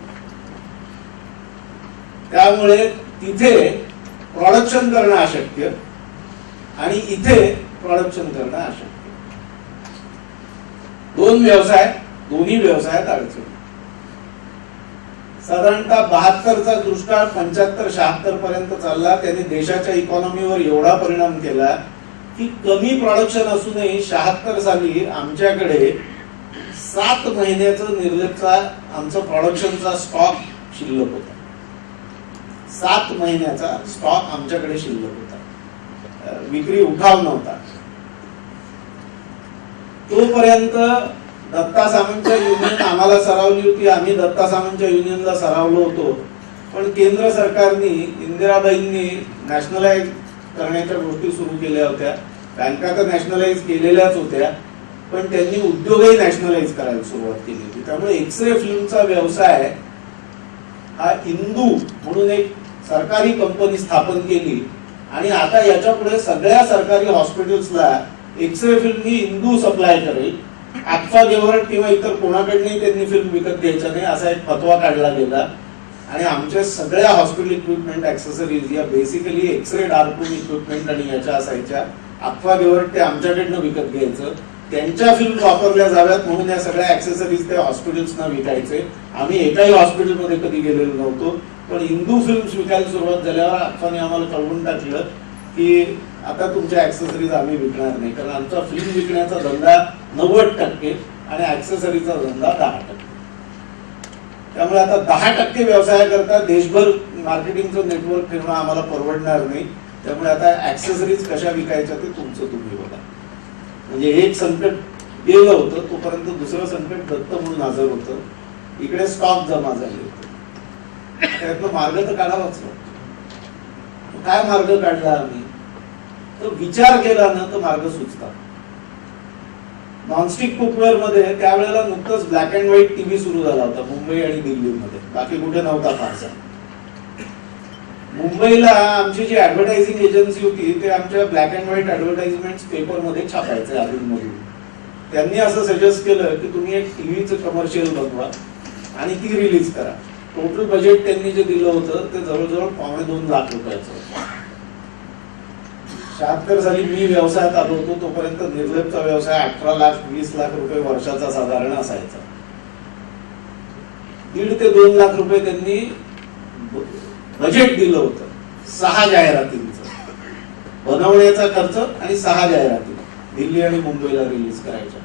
त्यामुळे तिथे प्रोडक्शन करणं अशक्य आणि इथे प्रोडक्शन करणं अशक्य. दोन्ही व्यवसायात अडचणी. साधारणतः 72चा दुष्काळ 75-76 पर्यंत चालला. त्याने देशाच्या इकॉनॉमीवर एवढा परिणाम केला की कमी प्रोडक्शन असूनही 76 साली आमच्याकडे 7 महिन्याचं निर्लेपचा आमचं प्रोडक्शनचा स्टॉक शिल्लक होता. 7 महिन्याचा स्टॉक आमच्याकडे शिल्लक होता. विक्री उठाव नव्हता. तोपर्यंत दत्ता सामंतच्या युनियन आम्हाला सरावली होती, आम्ही दत्ता सामंतच्या युनियनला सरावलो होतो पण केंद्र सरकारने इंदिराबाईंनी नॅशनलाइज करण्याच्या गोष्टी सुरू केल्या होत्या. बँका तर नॅशनलाइज केलेल्याच होत्या, पण त्यांनी उद्योगही नॅशनलाइज करायला सुरुवात केली होती. त्यामुळे एक्सरे फिल्मचा व्यवसाय हा इंदू म्हणून एक सरकारी कंपनी स्थापन केली आणि आता याच्या पुढे सगळ्या सरकारी हॉस्पिटल्सला एक्सरे फिल्म ही इंदू सप्लाय करेल. ॲक्फा गेव्हर्ट किंवा इतर कोणाकडनंही त्यांनी फिल्म विकत घ्यायचा नाही असा एक फतवा काढला गेला आणि आमच्या सगळ्या हॉस्पिटल इक्विपमेंट ऍक्सेसरीज या बेसिकली एक्सरे डार्करूम इक्विपमेंट आणि याच्या असायच्या. ॲक्फा गेव्हर्ट ते आमच्याकडनं विकत घ्यायचं, त्यांच्या फिल्म वापरल्या जाव्यात म्हणून या सगळ्या ऍक्सेसरीज ते हॉस्पिटल्सना विकायचे. आम्ही एकाही हॉस्पिटलमध्ये कधी गेलेलो नव्हतो, पण इंदू फिल्म्स विकायला सुरुवात झाल्यावर ॲक्फाने आम्हाला कळवून टाकलं की आता तुमच्या ऍक्सेसरीज आम्ही विकणार नाही, कारण आमचा फिल्म विकण्याचा धंदा 90% आणि ऍक्सेसरीजचा धंदा 10%. त्यामुळे आता 10% व्यवसायाकरता देशभर मार्केटिंगचं नेटवर्क ठेवणं आम्हाला परवडणार नाही. त्यामुळे आता ऍक्सेसरीज कशा विकायच्या ते तुमचं तुम्ही बघा. म्हणजे एक संकट गेलं होतं, तोपर्यंत दुसरं संकट दत्त म्हणून हजर होतं. इकडे स्टॉक जमा झाले होते, त्यातनं मार्ग तर काढावाच लागतो. काय मार्ग काढला आम्ही? तर विचार केला ना तर मार्ग सुचतात. नॉनस्टिक कुकवेअर मध्ये त्यावेळेला नुकतंच ब्लॅक अँड व्हाईट टीव्ही सुरू झाला होता मुंबई आणि दिल्लीमध्ये, बाकी कुठे नव्हता फारसा. मुंबईला आमची जी ऍडव्हर्टायझिंग एजन्सी होती ते आमच्या ब्लॅक अँड व्हाईट ऍडव्हर्टाइजमेंट पेपरमध्ये छापायचे अधूनमधून. त्यांनी असं सजेस्ट केलं की तुम्ही एक टीव्हीचं कमर्शियल बनवा आणि ती रिलीज करा. टोटल बजेट त्यांनी जे दिलं होतं ते जवळजवळ 2.25 लाख रुपयाचं. 76 साली मी व्यवसायात आलो होतो, तोपर्यंत निर्लेपचा व्यवसाय 18 लाख 20 लाख रुपये वर्षाचा साधारण असायचा. 1.5 ते 2 लाख रुपये त्यांनी बजेट दिलं होतं 6 जाहिरातींचं, बनवण्याचा खर्च आणि 6 जाहिराती दिल्ली आणि मुंबईला रिलीज करायच्या.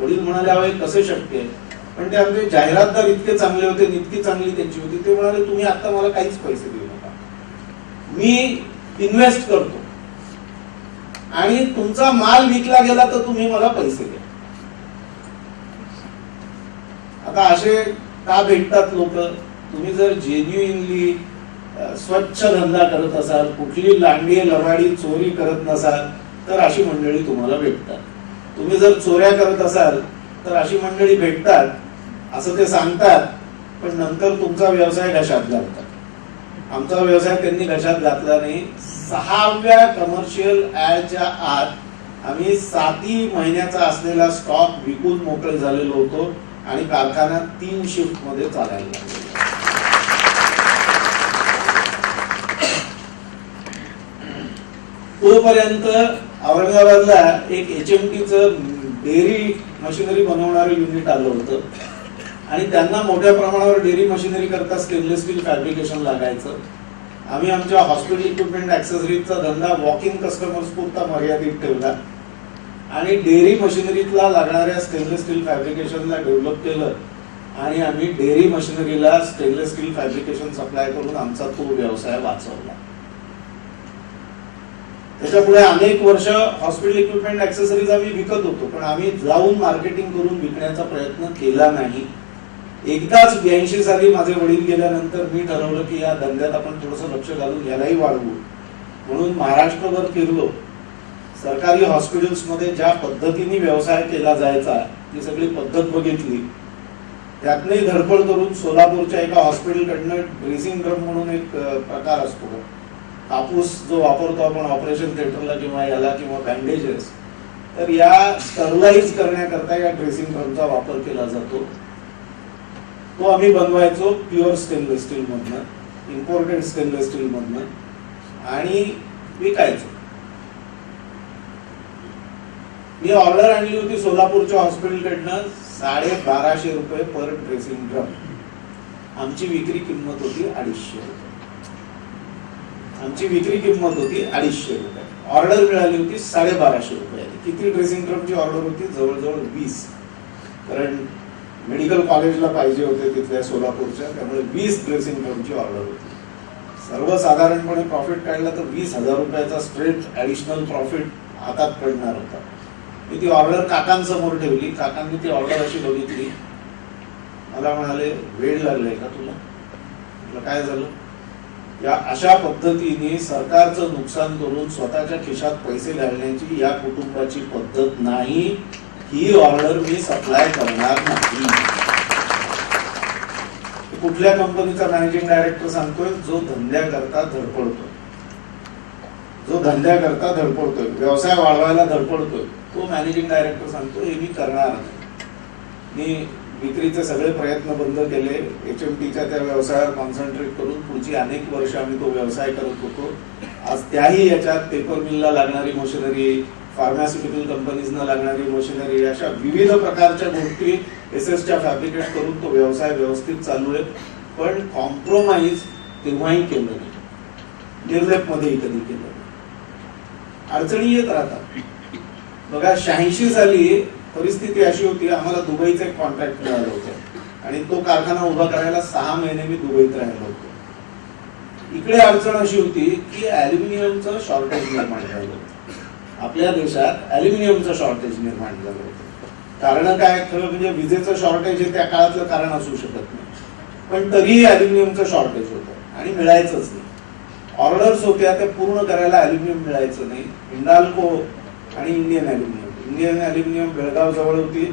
वडील म्हणाले अहो कसं शक्य आहे, पण ते आमचे जाहिरातदार इतके चांगले होते, इतकी चांगली त्यांची होती, ते म्हणाले तुम्ही आता मला काहीच पैसे देऊ नका, मी इन्व्हेस्ट करतो आणि तुमचा माल विकला गेला तर तुम्ही मला पैसे द्या. आता असे का भेटतात लोक? तुम्ही जर जेन्युइनली स्वच्छ धंदा करत असाल, कुठली लांडी लवाडी चोरी करत नसाल तर अशी मंडळी तुम्हाला भेटतात. तुम्ही जर चोऱ्या करत असाल तर अशी मंडळी भेटतात असं ते सांगतात, पण नंतर तुमचा व्यवसाय घशात घालतात. आमचा व्यवसाय त्यांनी घशात घातला नाही. 6व्या कमर्शियल ऍडच्या आत आम्ही 7 महिन्याचा असलेला स्टॉक विकून मोकळे झालेलो होतो आणि कारखाना 3 शिफ्ट मध्ये चालायला लागला. तोपर्यंत औरंगाबादला एक HMTचं डेअरी मशिनरी बनवणारं युनिट आलं होतं आणि त्यांना मोठ्या प्रमाणावर डेअरी मशिनरी करता स्टेनलेस स्टील फॅब्रिकेशन लागायचं. आम्ही आमच्या हॉस्पिटल इक्विपमेंट ऍक्सेसरीजचा धंदा वॉक इन कस्टमर्स पुरता मर्यादित ठेवला आणि डेअरी मशिनरीतला लागणाऱ्या स्टेनलेस स्टील फॅब्रिकेशनला डेव्हलप केलं आणि आम्ही डेअरी मशिनरीला स्टेनलेस स्टील फॅब्रिकेशन सप्लाय करून आमचा तो व्यवसाय वाचवला. त्याच्यापुढे अनेक वर्ष हॉस्पिटल इक्विपमेंट ऍक्सेसरीज आम्ही विकत होतो, पण आम्ही जाऊन मार्केटिंग करून विकण्याचा प्रयत्न केला नाही. एकदाच 82 साली माझे वडील गेल्यानंतर मी ठरवलं की या धंद्यात आपण थोडंसं लक्ष घालून यालाही वाढवू, म्हणून महाराष्ट्रभर फिरलो. सरकारी हॉस्पिटल्समध्ये ज्या पद्धतीने व्यवसाय केला जायचा ती सगळी पद्धत बघितली. त्यातनंही धडपड करून सोलापूरच्या एका हॉस्पिटलकडनं ड्रेसिंग ड्रम म्हणून एक प्रकार असतो, कापूस जो वापरतो आपण ऑपरेशन थिएटरला किंवा याला किंवा बँडेजेस, तर या स्टरलाइज करण्याकरता या ड्रेसिंग ड्रमचा वापर केला जातो. तो आम्ही बनवायचो प्युअर स्टेनलेस स्टील मधनं, इम्पोर्टेड स्टेनलेस स्टील मधनं आणि विकायचो. मी ऑर्डर आणली होती सोलापूरच्या हॉस्पिटलकडनं 1250 रुपये पर ड्रेसिंग ड्रम. आमची विक्री किंमत होती 250 रुपये. आमची विक्री किंमत होती 250 रुपये. ऑर्डर मिळाली होती 1250 रुपये. किती ड्रेसिंग ड्रमची ऑर्डर होती? जवळजवळ 20. कारण मेडिकल कॉलेजला पाहिजे होते तिथल्या सोलापूरच्या, त्यामुळे 20 ड्रेसिंग ड्रमची ऑर्डर होती. सर्वसाधारणपणे प्रॉफिट काढला तर 20,000 रुपयाचा स्ट्रेट ऍडिशनल प्रॉफिट हातात पडणार होता. मी ती ऑर्डर काकांसमोर ठेवली. काकांनी ती ऑर्डर अशी बघितली, मला म्हणाले वेळ लागलाय का तुला? म्हटलं काय झालं? या अशा पद्धतीने सरकारचं नुकसान करून स्वतःच्या खिशात पैसे घालण्याची या कुटुंबाची पद्धत नाही. ही ऑर्डर मी सप्लाय करणार नाही. कुठल्या कंपनीचा मॅनेजिंग डायरेक्टर सांगतोय? जो धंद्याकरता धडपडतोय, व्यवसाय वाढवायला धडपडतोय, तो मॅनेजिंग डायरेक्टर सांगतोय हे मी करणार नाही. मी विक्रीचे सगळे प्रयत्न बंद केले. HMTच्या त्या व्यवसायावर कॉन्सन्ट्रेट करून पुढची अनेक वर्ष आम्ही तो व्यवसाय करत होतो. आज त्याही याच्यात पेपर मिलला लागणारी मशिनरी, फार्मास्युटिकल कंपनीजना लागणारी मशिनरी, अशा विविध प्रकारच्या गोष्टी एसएसच्या फॅब्रिकेट करून तो व्यवसाय व्यवस्थित चालू आहे. पण कॉम्प्रोमाइज तेव्हाही केलं नाही, निर्लेपमध्येही कधी केलं नाही. अडचणी येत राहतात. बघा 86 साली परिस्थिती अशी होती, आम्हाला दुबईचं एक कॉन्ट्रॅक्ट मिळालं होतं आणि तो कारखाना उभा करायला 6 महिने मी दुबईत राहिलो होतो. इकडे अडचण अशी होती की ऍल्युमिनियमचं शॉर्टेज निर्माण झालं होतं. आपल्या देशात ऍल्युमिनियमचं शॉर्टेज निर्माण झालं होतं. कारण काय? खरं म्हणजे विजेचं शॉर्टेज हे त्या काळातलं कारण असू शकत नाही, पण तरीही ऍल्युमिनियमचं शॉर्टेज होतं आणि मिळायचंच नाही. ऑर्डर्स होत्या त्या पूर्ण करायला ऍल्युमिनियम मिळायचं नाही. हिंडाल्को आणि इंडियन ऍल्युमिनियम बेळगाव जवळ होती.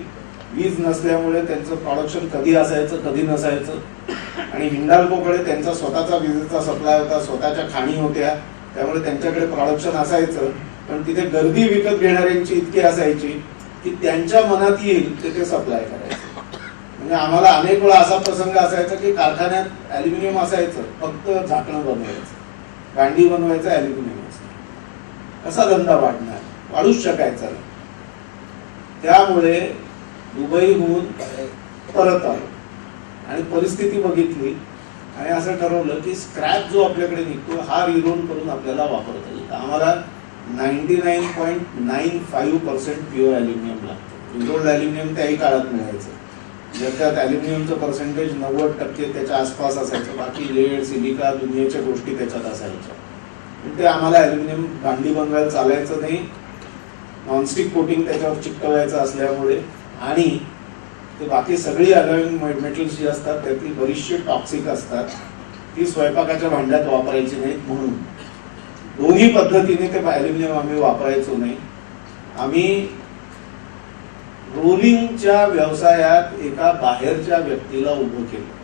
वीज नसल्यामुळे त्यांचं प्रोडक्शन कधी असायचं कधी नसायचं. आणि हिंडाल्कोकडे त्यांचा स्वतःचा विजेचा सप्लाय होता, स्वतःच्या खाणी होत्या, त्यामुळे त्यांच्याकडे प्रोडक्शन असायचं. पण तिथे गर्दी विकत घेणाऱ्यांची इतकी असायची की त्यांच्या मनात येईल ते सप्लाय करायचं. म्हणजे आम्हाला अनेक वेळा असा प्रसंग असायचा की कारखान्यात ऍल्युमिनियम असायचं, फक्त झाकणं बनवायचं, गांडी बनवायचं, ऍल्युमिनियम असायचं. कसा धंदा वाढणार? वाढूच शकायचा नाही. त्यामुळे दुबईहून परत आलो आणि परिस्थिती बघितली आणि असं ठरवलं की स्क्रॅप जो आपल्याकडे निघतो हा रिलोड करून आपल्याला वापरता येईल. आम्हाला 99.95% प्युअर ऍल्युमिनियम लागतं. रिलोड ऍल्युमिनियम त्याही काळात मिळायचं, ज्याच्यात ऍल्युमिनियमचं पर्सेंटेज 90% त्याच्या आसपास असायचं. बाकी लेड, सिलिका, दुनियेच्या गोष्टी त्याच्यात असायच्या. ते आम्हाला ऍल्युमिनियम गांडी बनवायला चालायचं नाही. नॉनस्टिक कोटिंग त्याच्यावर चिकटवायचं असल्यामुळे आणि ते बाकी सगळी अलॉइंग मेटल्स जी असतात त्यातली बरीचशी टॉक्सिक असतात, ती स्वयंपाकाच्या भांड्यात वापरायची नाहीत. म्हणून दोन्ही पद्धतीने ते ऍल्युमिनियम आम्ही वापरायचो नाही. आम्ही रोलिंगच्या व्यवसायात एका बाहेरच्या व्यक्तीला उभं केलं.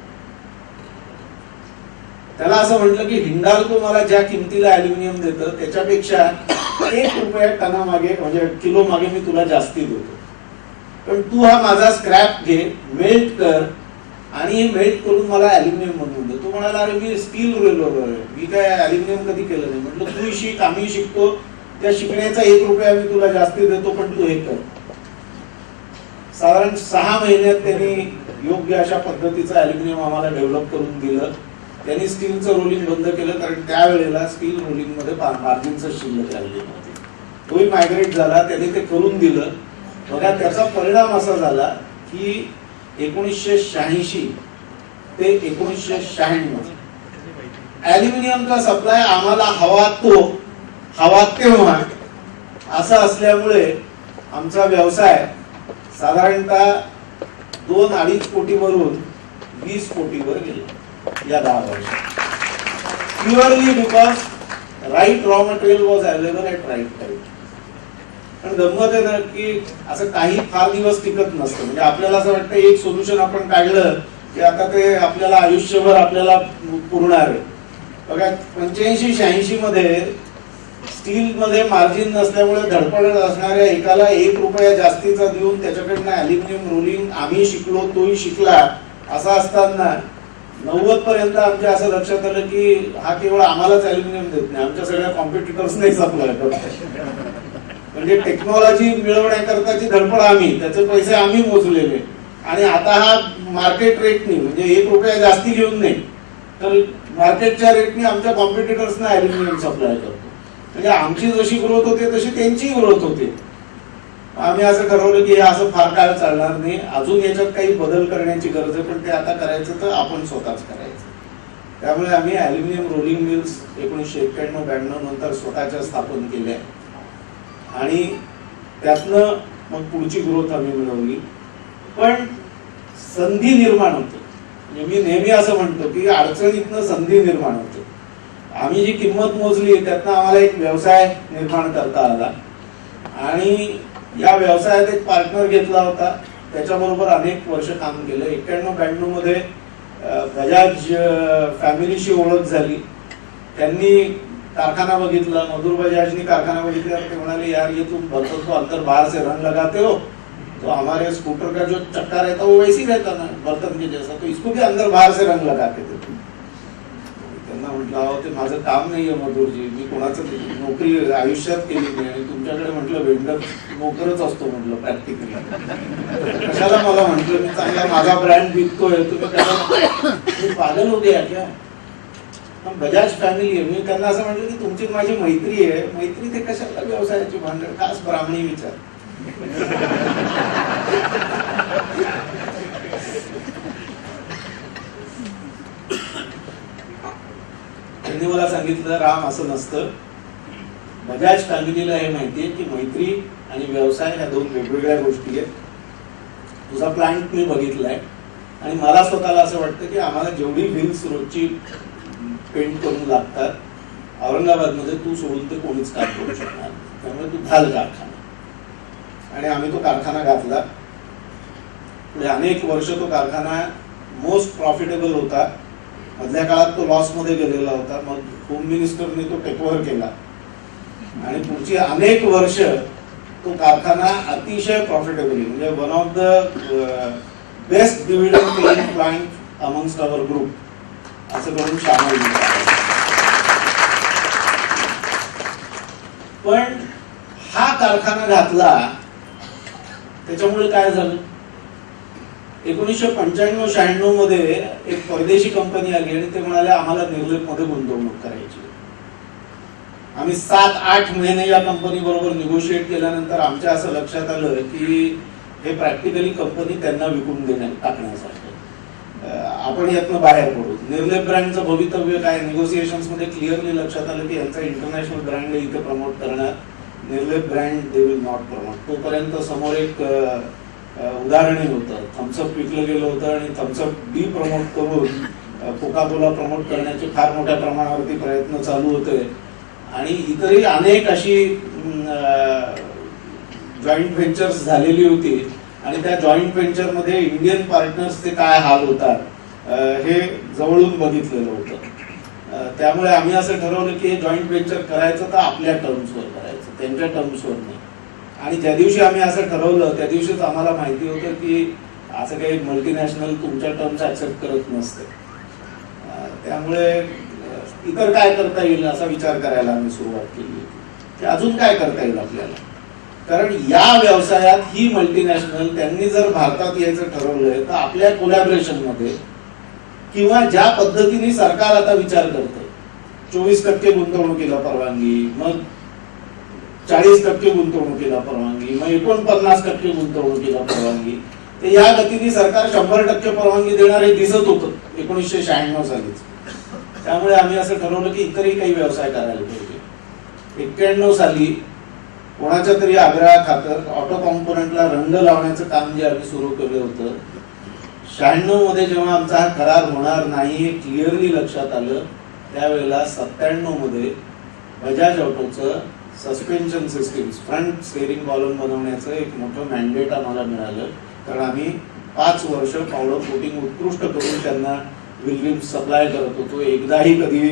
त्याला असं म्हटलं की हिंडाल्को मला ज्या किमतीला ऍल्युमिनियम देतं त्याच्यापेक्षा 1 रुपया टनामागे म्हणजे किलो मागे मी तुला जास्ती देतो, पण तू हा माझा स्क्रॅप घे, मेल्ट कर आणि मेल्ट करून मला ऍल्युमिनियम बनवून दे. तो म्हणाला अरे मी स्टील रोलर आहे, मी काय ऍल्युमिनियम कधी केलं नाही. म्हटलं तू शिक, आम्ही शिकतो, त्या शिकण्याचा 1 रुपया मी तुला जास्ती देतो, पण तू हे कर. साधारण 6 महिन्यात त्यांनी योग्य अशा पद्धतीचं ऍल्युमिनियम आम्हाला डेव्हलप करून दिलं. त्यांनी स्टीलचं रोलिंग बंद केलं, कारण त्यावेळेला स्टील रोलिंग मध्ये मार्जिनचं शिल्लक राहिली नव्हती. तोही मायग्रेट झाला, त्यांनी ते करून दिलं. बघा त्याचा परिणाम असा झाला की 1986 ते 1996 ऍल्युमिनियमचा सप्लाय आम्हाला हवा तेव्हा असा असल्यामुळे आमचा व्यवसाय साधारणतः 2-2.5 कोटीवरून 20 कोटीवर गेला या 10 वर्षात. Purely because right raw material was available at right time. पण गंमत आहे ना की असं काही फार दिवस टिकत नसतं. म्हणजे आपल्याला असं वाटतं एक सोल्युशन आपण काढलं की आता ते आपल्याला आयुष्यभर आपल्याला पुरणार आहे. बघा 85-86 मध्ये स्टील मध्ये मार्जिन नसल्यामुळे धडपडत असणाऱ्या एकाला 1 रुपया जास्तीचा देऊन त्याच्याकडनं ऍल्युमिनियम रोलिंग आम्ही शिकलो, तोही शिकला. असं असताना 90 पर्यंत आमच्या असं लक्षात आलं की हा केवळ आम्हालाच ऍल्युमिनियम देत नाही, आमच्या सगळ्या कॉम्पिटिटर्सने सप्लाय करतो. म्हणजे टेक्नॉलॉजी मिळवण्याकरताची धडपड आम्ही, त्याचे पैसे आम्ही मोजलेले. आणि आता हा मार्केट रेटनी म्हणजे 1 रुपया जास्ती घेऊन नाही तर मार्केटच्या रेटनी आमच्या कॉम्पिटिटर्सना ऍल्युमिनियम सप्लाय करतो. म्हणजे आमची जशी ग्रोथ होते तशी त्यांची ग्रोथ होते. आम्ही असं ठरवलं की हे असं फार काळ चालणार नाही, अजून याच्यात काही बदल करण्याची गरज आहे, पण ते आता करायचं तर आपण स्वतःच करायचं. त्यामुळे आम्ही ऍल्युमिनियम रोलिंग मिल्स 1991-92 नंतर स्वतःच्या स्थापन केल्या आणि त्यातनं मग पुढची ग्रोथ आम्ही मिळवली. पण संधी निर्माण होते. म्हणजे मी नेहमी असं म्हणतो की अडचणीतनं संधी निर्माण होते. आम्ही जी किंमत मोजली त्यातनं आम्हाला एक व्यवसाय निर्माण करता आला आणि या व्यवसायात एक पार्टनर घेतला होता. त्याच्याबरोबर अनेक वर्ष काम केलं. 91-92 मध्ये बजाज फॅमिलीशी ओळख झाली. त्यांनी कारखाना बघितला, मधुर बजाजनी कारखाना बघितल्यावर ते म्हणाले, यार ये तुम बर्तन को अंदर बाहर से रंग लगाते हो तो हमारे स्कूटर का जो चक्का रहता है वो वैसे ही रहता ना बर्तन के जैसा, तो इसको भी अंदर बाहर से रंग लगाते थे. त्यांना म्हटलं, अहो ते माझं काम नाहीये मधुरजी, मी कोणाचं नोकरी आयुष्यात केली नाही आणि तुमच्याकडे म्हटलं वेंडर नोकरच असतो म्हटलं प्रॅक्टिकली, कशाला मला म्हटलं मी चांगला माझा ब्रँड विकतोय, तुम्ही कशाला, मी पागल हो गया क्या. बजाज फॅमिली आहे. मी त्यांना असं म्हटलं की तुमची माझी मैत्री आहे, मैत्री ते कशाला व्यवसायाची भांडण, खास ब्राह्मणी विचार. त्यांनी मला सांगितलं, राम असं नसतं, बजाज फॅमिलीला हे माहितीये की मैत्री आणि व्यवसाय ह्या दोन वेगवेगळ्या गोष्टी आहेत. तुझा प्लांट मी बघितलाय आणि मला स्वतःला असं वाटतं की आम्हाला जेवढी व्हील्स रोजची पेंट करून लागतात औरंगाबादमध्ये तू सोडून ते कोणीच काम करू शकणार, त्यामुळे तू घाल कारखाना. आणि आम्ही तो कारखाना घातला. पुढे अनेक वर्ष तो कारखाना मोस्ट प्रॉफिटेबल होता. मधल्या काळात तो लॉस मध्ये गेलेला होता. मग होम मिनिस्टरने तो टेकओव्हर केला आणि पुढची अनेक वर्ष तो कारखाना अतिशय प्रॉफिटेबली, म्हणजे one of the best dividend paying plant amongst our group असं करून सामील झाला. पण हा कारखाना घातला त्याच्यामुळे काय झालं, 1995-96 मध्ये एक परदेशी कंपनी आली आणि ते म्हणाले आम्हाला निर्लेप मध्ये गुंतवणूक करायची. आम्ही 7-8 महिने या कंपनी बरोबर निगोशिएट केल्यानंतर आमच्या असं लक्षात आलं की हे प्रॅक्टिकली कंपनी त्यांना विकून टाकण्यासाठी, आपण यातनं बाहेर पडू. निर्लेप ब्रँडचं भवितव्य काय, निगोसिएशन्स मध्ये क्लिअरली लक्षात आलं की यांचा इंटरनॅशनल ब्रँड इथे प्रमोट करणार, Nirlep brand they will not promote. तोपर्यंत समोर एक उदाहरण होतं, थम्सअप विकलं गेलं होतं आणि थम्सअप डी प्रमोट करून कोका कोला प्रमोट करण्याचे फार मोठ्या प्रमाणावरती प्रयत्न चालू होते आणि इतरही अनेक अशी जॉईंट व्हेंचर्स झालेली होती आणि त्या जॉईंट व्हेंचर मध्ये इंडियन पार्टनर्सचे काय हाल होतात हे जवळून बघितलेलं होतं. त्यामुळे आम्ही असं ठरवलं की हे जॉईंट व्हेंचर करायचं तर आपल्या टर्म्सवर करायचं, त्यांच्या टर्म्सवर नाही. आणि ज्या दिवशी आम्ही असं ठरवलं त्या दिवशीच आम्हाला माहिती होतं की असं काही मल्टीनॅशनल तुमच्या टर्म्स ऍक्सेप्ट करत नसते. त्यामुळे इतर काय करता येईल असा विचार करायला आम्ही सुरुवात केली की अजून काय करता येईल आपल्याला. कारण या व्यवसायात ही मल्टीनॅशनल त्यांनी जर भारतात यायचं ठरवलंय तर आपल्या कोलॅबरेशन मध्ये किंवा ज्या पद्धतीने सरकार आता विचार करतं 24% गुंतवणुकीला परवानगी, मग 40% गुंतवणुकीला परवानगी, मग 49% गुंतवणुकीला परवानगी, ते या गतीने सरकार 100% परवानगी देणार हे दिसत होतं 1996 सालीच. त्यामुळे आम्ही असं ठरवलं की इतरही काही व्यवसाय करायला पाहिजे. 91 साली कोणाच्या तरी आग्रहाखातर ऑटो कॉम्पोनंटला रंग लावण्याचं काम जे आम्ही सुरू केलं होतं, 96 मध्ये जेव्हा आमचा हा करार होणार नाही हे क्लिअरली लक्षात आलं, त्यावेळेला 97 मध्ये बजाज ऑटोचं suspension system front steering column बनवण्याचं एक मोठं मॅन्डेट आम्हाला मिळालं. कारण आम्ही 5 वर्ष पावडर कोटिंग उत्कृष्ट करून त्यांना व्हील सप्लाय करत होतो. एकदाही कधी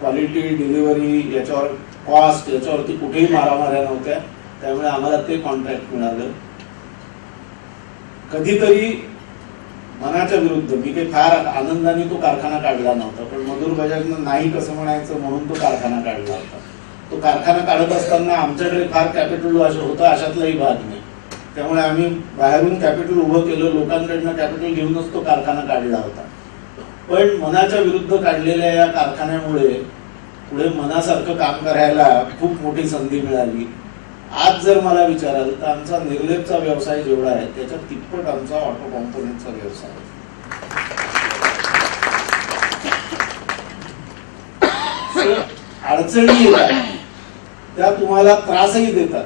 क्वालिटी, डिलिव्हरी, याच्यावर कॉस्ट, याच्यावरती कुठेही मारामाऱ्या नव्हत्या. त्यामुळे आम्हाला ते कॉन्ट्रॅक्ट मिळालं. कधीतरी मनाच्या विरुद्ध, मी काही फार आनंदाने तो कारखाना काढला नव्हता, पण मधुर बजाजनं नाही कसं म्हणायचं म्हणून तो कारखाना काढला होता. तो कारखाना काढत असताना आमच्याकडे फार कॅपिटल होतं अशातलाही भाग नाही. त्यामुळे आम्ही बाहेरून कॅपिटल उभं केलं, लोकांकडनं कॅपिटल घेऊनच तो कारखाना काढला होता. पण मनाच्या विरुद्ध काढलेल्या या कारखान्यामुळे पुढे मनासारखं काम करायला खूप मोठी संधी मिळाली. आज जर मला विचाराल तर आमचा निर्लेपचा व्यवसाय जेवढा आहे त्याच्या तिप्पट आमचा ऑटो कॉम्पोनंटचा व्यवसाय आहे. अडचणी येतात त्या तुम्हाला त्रासही देतात.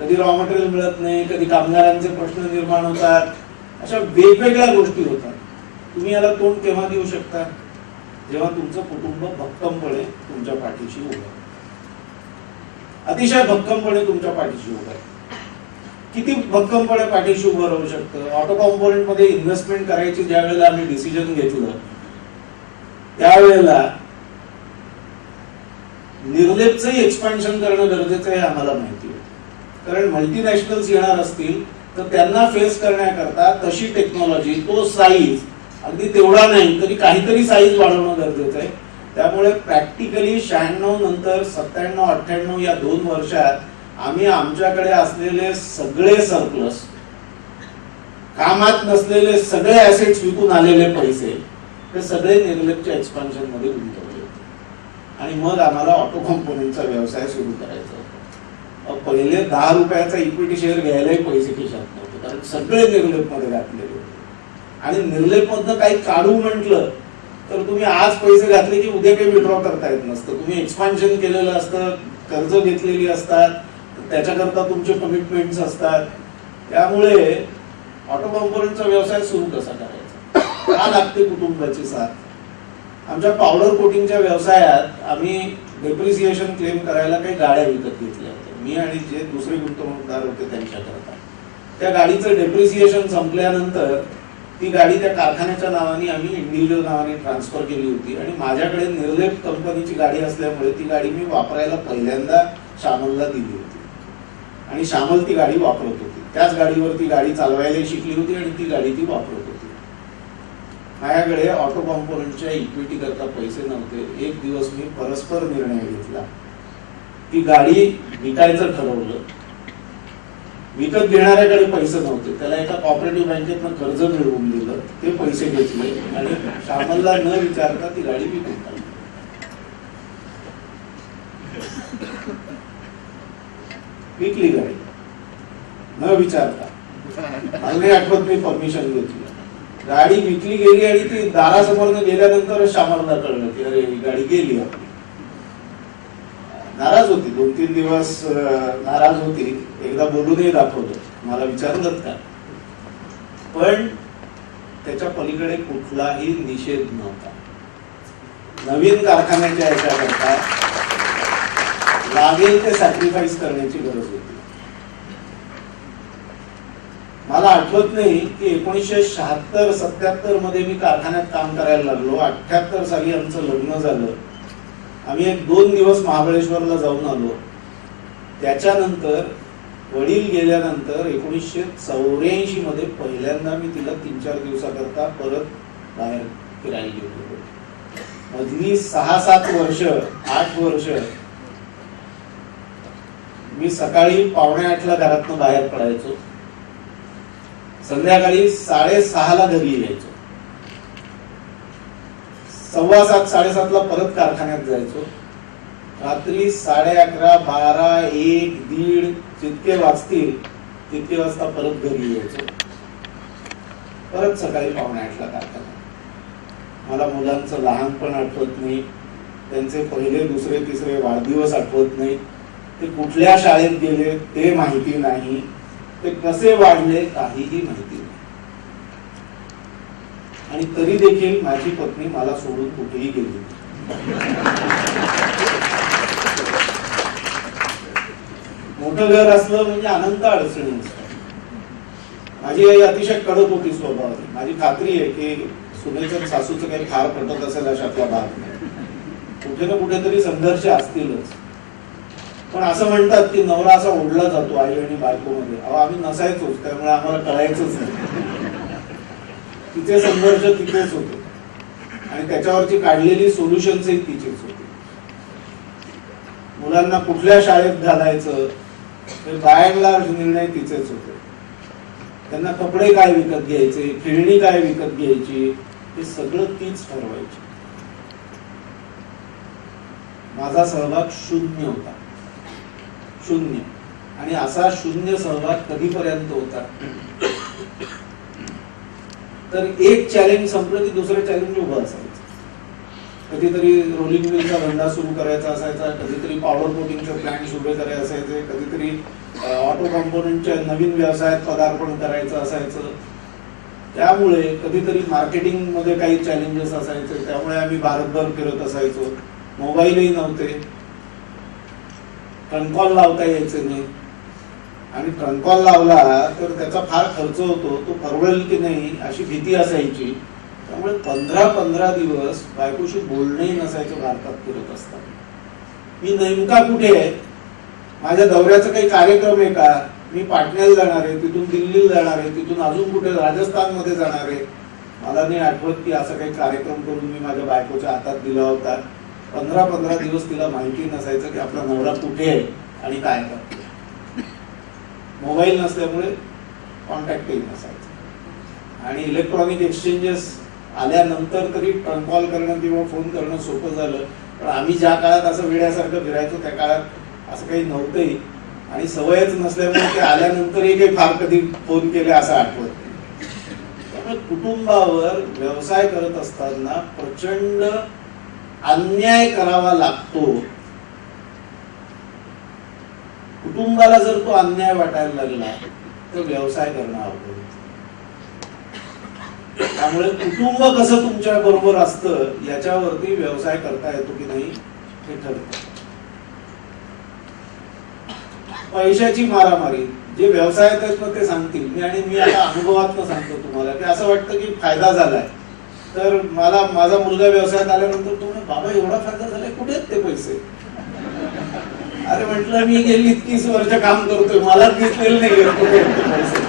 कधी रॉ मटेरियल मिळत नाही, कधी कामगारांचे प्रश्न निर्माण होतात, अशा वेगवेगळ्या गोष्टी होतात. तुम्ही याला तोंड केव्हा देऊ शकता, जेव्हा तुमचं कुटुंब भक्कमपणे तुमच्या पाठीशी उभं आहे. अतिशय भक्कमपणे तुमच्या पाठीशी उभं आहे. किती भक्कमपणे पाठीशी उभं राहू शकतं? ऑटो कॉम्पोनंट मध्ये इन्व्हेस्टमेंट करायची ज्या वेळेला आम्ही डिसिजन घेतलं त्यावेळेला निर्लेपचं एक्सपान्शन करणं गरजेचं आहे आम्हाला माहिती होतं. कारण मल्टीनॅशनल्स येणार असतील तर त्यांना फेस करण्याकरता तशी टेक्नॉलॉजी, तो साईज अगदी तेवढा नाही तरी काहीतरी साईज वाढवणं गरजेचं आहे. त्यामुळे प्रॅक्टिकली 96 नंतर 97, 98 या 2 वर्षात आम्ही आमच्याकडे असलेले सगळे सरप्लस, कामात नसलेले सगळे ऍसेट्स विकून आलेले पैसे ते सगळे निर्लेपच्या एक्सपान्शन मध्ये गुंतवले होते. आणि मग आम्हाला ऑटो कॉम्पोनंटचा व्यवसाय सुरू करायचा होता. पहिले 10 रुपयाचा इक्विटी शेअर घ्यायलाही पैसे खिशात नव्हते, कारण सगळे निर्लेप मध्ये घातलेले होते. आणि निर्लेप मधनं काही काढू म्हटलं तर तुम्ही आज पैसे घातले की उद्या काही विड्रॉ करता येत नसतं. तुम्ही एक्सपान्शन केलेलं असतं, कर्ज घेतलेली असतात, त्याच्याकरता तुमचे कमिटमेंट्स असतात. त्यामुळे ऑटो कॉम्पोनंटचा व्यवसाय सुरू कसा करायचा, का लागते कुटुंबाची साथ. आमच्या पावडर कोटिंगच्या व्यवसायात आम्ही डेप्रिसिएशन क्लेम करायला काही गाड्या विकत घेतल्या होत्या, मी आणि जे दुसरे गुंतवणूकदार होते त्यांच्याकरता. त्या गाडीचं डेप्रिसिएशन संपल्यानंतर ती गाडी त्या कारखान्याच्या नावाने आम्ही इंडिव्हिज्युअल नावाने ट्रान्सफर केली होती. आणि माझ्याकडे निर्लेप कंपनीची गाडी असल्यामुळे ती गाडी मी वापरायला पहिल्यांदा श्यामलला दिली होती आणि श्यामल ती गाडी वापरत होती. त्याच गाडीवर ती गाडी चालवायला शिकली होती आणि ती गाडी ती वापरत होती. माझ्याकडे ऑटो कॉम्पोनंटच्या इक्विटी करता पैसे नव्हते. एक दिवस मी परस्पर निर्णय घेतला, ती गाडी विकायचं ठरवलं. विकत घेणाऱ्याकडे पैसे नव्हते, त्याला एका कॉपरेटिव्ह बँकेतनं कर्ज मिळवून दिलं, ते पैसे घेतले आणि श्यामलला न विचारता ती गाडी विकून टाकली. विकली गाडी न विचारता. मला नाही आठवत मी परमिशन घेतली. गाडी विकली गेली आणि ती दारासमोर गेल्यानंतर श्यामलला कळलं की अरे ही गाडी गेली आपली. नाराज होती, 2-3 दिवस नाराज होती. एकदा बोलूनही दाखवलं, मला विचारलं का, पण त्याच्या पलीकडे कुठलाही निषेध नव्हता. नवीन कारखान्याच्या याच्याकरता लागेल ते सॅक्रिफाईस करण्याची गरज होती. मला आठवत नाही की 1976-77 मध्ये मी कारखान्यात काम करायला लागलो. 78 साली आमचं लग्न झालं. आम्ही 1-2 दिवस महाबळेश्वरला जाऊन आलो. त्याच्यानंतर वडील गेल्यानंतर 1984 मध्ये पहिल्यांदा मी तिला 3-4 दिवसाकरता परत बाहेर फिरायला गेलो. मधली 6-7 वर्ष, 8 वर्ष मी सकाळी 7:45 घरातनं बाहेर पडायचो, संध्याकाळी 6:30 घरी यायचो, 7:15-7:30 परत कारखान्यात जायचो. रात्री 11:30, 12, 1, 1:30 जितके वाजतील तितके वाजता परत घरी यायचो. परत सकाळी 7:45 कारखान्यात. मला मुलांचं लहानपण आठवत नाही, त्यांचे पहिले, दुसरे, तिसरे वाढदिवस आठवत नाही, ते कुठल्या शाळेत गेले ते माहिती नाही, ते कसे वाढले काहीही माहिती नाही. आणि तरी देखील माझी पत्नी मला सोडून कुठेही गेली. मोठं घर असलं म्हणजे अनंत अडचणी असतात. माझी आई अतिशय कडक होती स्वभावाने. माझी खात्री आहे की सुनेचं सासूचं काही फार पटत असेल अशातला भाग नाही. कुठे ना कुठेतरी संघर्ष असतीलच. पण असं म्हणतात की नवरा असा ओढला जातो आई आणि बायकोमध्ये. आम्ही नसायचोच, त्यामुळे आम्हाला कळायचंच नाही. तिचे संघर्ष तिथेच होते आणि त्याच्यावरची काढलेली सोल्युशन्सही तिचेच होते. मुलांना कुठल्या शाळेत घालायचं ते बाय अँड लार्ज निर्णय तिचेच होते. त्यांना कपडे काय विकत घ्यायचे, खेळणी काय विकत घ्यायची, हे सगळं तीच ठरवायची. माझा सहभाग शून्य होता, शून्य. आणि असा शून्य सहभाग कधीपर्यंत होता तर एक चॅलेंज संपलं की दुसरं चॅलेंज उभं असायचं. कधीतरी रोलिंग मिलचा धंदा सुरू करायचा असायचा, कधीतरी पॉवर कोटिंगचे प्लॅन्ट उभे करायचे असायचे, कधीतरी ऑटो कॉम्पोनंटच्या नवीन व्यवसायात पदार्पण करायचं असायचं. त्यामुळे कधीतरी मार्केटिंग मध्ये काही चॅलेंजेस असायचे, त्यामुळे आम्ही भारतभर फिरत असायचो. मोबाईलही नव्हते, ट्रंकॉल लावता यायचे नाही, आणि ट्रंकॉल लावला तर त्याचा फार खर्च होतो, तो परवडेल की नाही अशी भीती असायची. त्यामुळे 15-15 दिवस बायकोशी बोलणंही नसायचं भारतात फिरत असताना. मी नेमका कुठे आहे, माझ्या दौऱ्याचा काही कार्यक्रम आहे का, मी पाटण्याला जाणार आहे, तिथून दिल्लीला जाणार आहे, तिथून अजून कुठे राजस्थान मध्ये जाणार आहे, मला नाही आठवत की असा काही कार्यक्रम करून मी माझ्या बायकोच्या हातात दिला होता. 15-15 दिवस तिला माहिती नसायचं की आपला नवरा कुठे आहे आणि काय करतो. मोबाईल नसल्यामुळे कॉन्टॅक्टही नसायचं, आणि इलेक्ट्रॉनिक एक्सचेंजेस आल्यानंतर तरी कॉल करणं किंवा फोन करणं सोपं झालं. पण आम्ही ज्या काळात असं वेड्यासारखं फिरायचो त्या काळात असं काही नव्हतंही, आणि सवयच नसल्यामुळे ते आल्यानंतरही काही फार कधी फोन केले असं आठवत नाही. त्यामुळे कुटुंबावर व्यवसाय करत असताना प्रचंड अन्याय करावा लागतो. कुटुंबाला जर तो अन्याय वाटायला लागला तर व्यवसाय करणं अवघड. त्यामुळे कुटुंब कसं तुमच्या बरोबर असतं याच्यावरती व्यवसाय करता येतो की नाही हे ठरतं. पैशाची मारामारी, जे व्यवसायात आहेत ना ते सांगतील. मी आता अनुभवातनं सांगतो तुम्हाला की असं वाटतं की फायदा झालाय. तर मला माझा मुलगा व्यवसायात आल्यानंतर तो म्हणे, बाबा एवढा फायदा झालाय, कुठे आहेत ते पैसे? अरे म्हटलं, मी गेली 30 वर्ष काम करतोय, मला दिसलेलं नाही कुठे आहेत ते पैसे.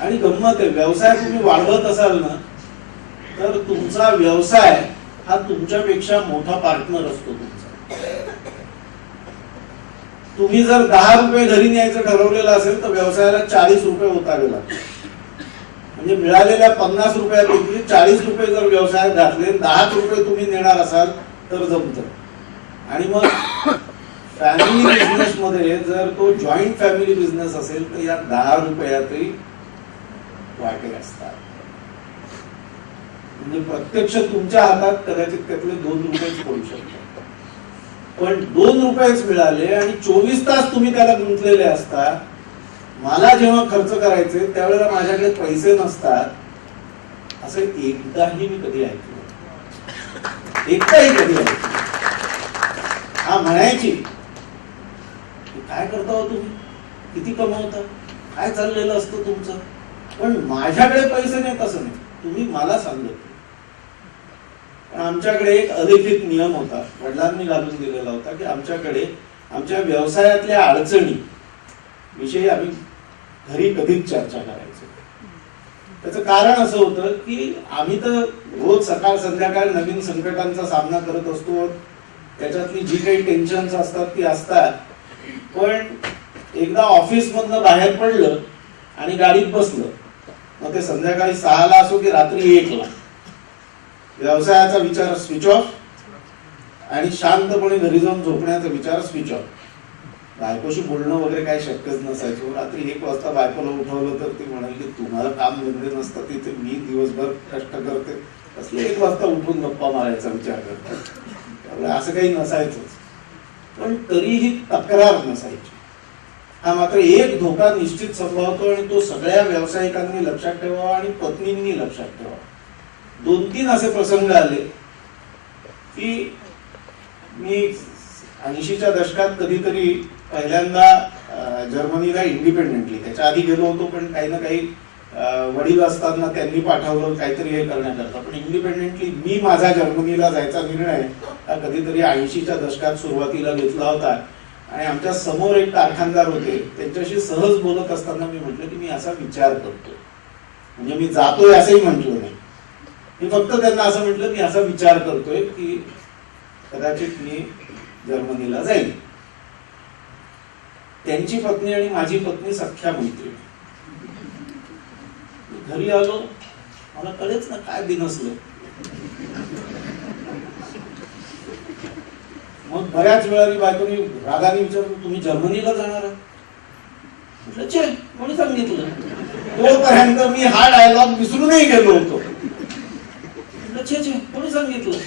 आणि गंमत आहे, व्यवसाय तुम्ही वाढवत असाल ना तर तुमचा व्यवसाय हा तुमच्यापेक्षा मोठा पार्टनर असतो तुमचा. तुम्ही जर 10 रुपये घरी न्यायचं ठरवलेलं असेल तर व्यवसायाला 40 रुपये उतारे लागतात. म्हणजे मिळालेल्या 50 रुपयापैकी 40 रुपये जर व्यवसायात घातले, 10 रुपये तुम्ही नेणार असाल तर जमतं. आणि मग फॅमिली बिझनेस मध्ये जर तो जॉईंट फॅमिली बिझनेस असेल तर या 10 रुपयातही वाटे असतात. म्हणजे प्रत्यक्ष तुमच्या हातात कदाचित त्यातले 2 रुपयेच पडू शकतात, पण 2 रुपयेच मिळाले आणि 24 तास तुम्ही त्याला गुंतलेले असता. मला जेव्हा खर्च करायचे त्यावेळेला माझ्याकडे पैसे नसतात, असं एकदाही मी कधी ऐकलं, एकदाही कधी ऐकलं. हा म्हणायची, काय करता हो तुम्ही, किती कमवता, काय चाललेलं असतं तुमचं, पण माझ्याकडे पैसे नाही तसं नाही, तुम्ही मला सांगत. पण आमच्याकडे एक अलिखित नियम होता, वडिलांनी घालून दिलेला होता, की आमच्याकडे आमच्या व्यवसायातल्या अडचणी विषयी आम्ही घरी कधीच चर्चा करायचो. त्याचं कारण असं होतं की आम्ही तर रोज सकाळ संध्याकाळ नवीन संकटांचा सामना करत असतो, त्याच्यातली जी काही टेन्शन्स असतात ती असतात. पण एकदा ऑफिस मधनं बाहेर पडलं आणि गाडीत बसलं, मग ते संध्याकाळी 6ला असो की रात्री 1ला, व्यवसायाचा विचार स्विच ऑफ आणि शांतपणे घरी जाऊन झोपण्याचा विचार स्विच ऑफ. बायकोशी बोलणं वगैरे काही शक्यच नसायचं. रात्री 1 वाजता बायकोला उठवलं तर ती म्हणाली की तुम्हाला काम धंदे नसतात, तिथे मी दिवसभर कष्ट करते, असले 1 वाजता उठून गप्पा मारायचा विचार करतात. त्यामुळे असं काही नसायचंच, पण तरीही तक्रार नसायची. हा मात्र एक धोका निश्चित संभवतो आणि तो सगळ्या व्यावसायिकांनी लक्षात ठेवावा आणि पत्नींनी लक्षात ठेवावा. 2-3 असे प्रसंग आले की मी 80च्या दशकात कधीतरी पहिल्यांदा जर्मनीला इंडिपेंडेंटली, त्याच्या आधी गेलो होतो पण काही ना काही वडील असताना त्यांनी पाठवलं काहीतरी हे करण्याकरता. पण इंडिपेंडेंटली मी माझा जर्मनीला जायचा निर्णय हा कधीतरी 80च्या दशकात सुरुवातीला घेतला होता. आणि आमच्या समोर एक कारखानदार होते, त्यांच्याशी सहज बोलत असताना मी म्हटलं की मी असा विचार करतो, म्हणजे मी जातोय असंही म्हटलं नाही, मी फक्त त्यांना असं म्हटलं की असा विचार करतोय की कदाचित मी जर्मनीला जाईल. त्यांची पत्नी आणि माझी पत्नी सख्या मैत्रीण. घरी आलो, मला कळेच ना काय बिनसलं. मग बऱ्याच वेळा बायकोनी रागाने विचारलं, तुम्ही जर्मनीला जाणार आहात? म्हटलं छे, कोणी सांगितलं? तोपर्यंत मी हा डायलॉग विसरूनही गेलो होतो. म्हटलं छे छे, कोणी सांगितलं?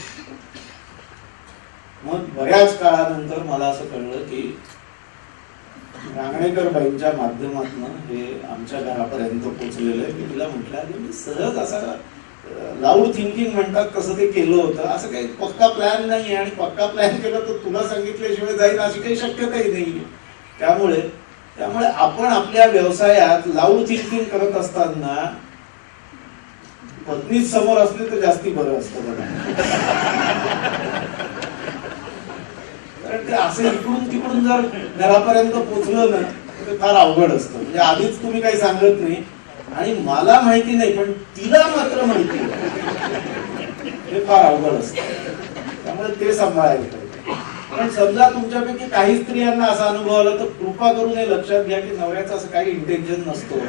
मग बऱ्याच काळानंतर मला असं कळलं की रांगणेकर बाईंच्या माध्यमातून हे आमच्या घरापर्यंत पोहोचलेलं आहे. की तिला म्हटलं की मी सहज असा लाऊड थिंकिंग म्हणतात तसं ते केलं होतं. असं काही पक्का प्लॅन नाही आणि पक्का प्लॅन केला तर तुला सांगितल्याशिवाय जाईल अशी काही शक्यताही नाही. त्यामुळे आपण आपल्या व्यवसायात लाऊड थिंकिंग करत असताना पत्नी समोर असली तर जास्ती बरं असतं बघा. कारण ते असं इकडून तिकडून जर घरापर्यंत पोहोचलं ना तर ते फार अवघड असतं. म्हणजे आधीच तुम्ही काही सांगत नाही आणि मला माहिती नाही पण तिला मात्र माहिती हे फार अवघड असतं. त्यामुळे ते सांभाळायला पाहिजे. पण समजा तुमच्यापैकी काही स्त्रियांना असा अनुभव आला तर कृपा करून हे लक्षात घ्या की नवऱ्याचं असं काही इंटेन्शन नसतो.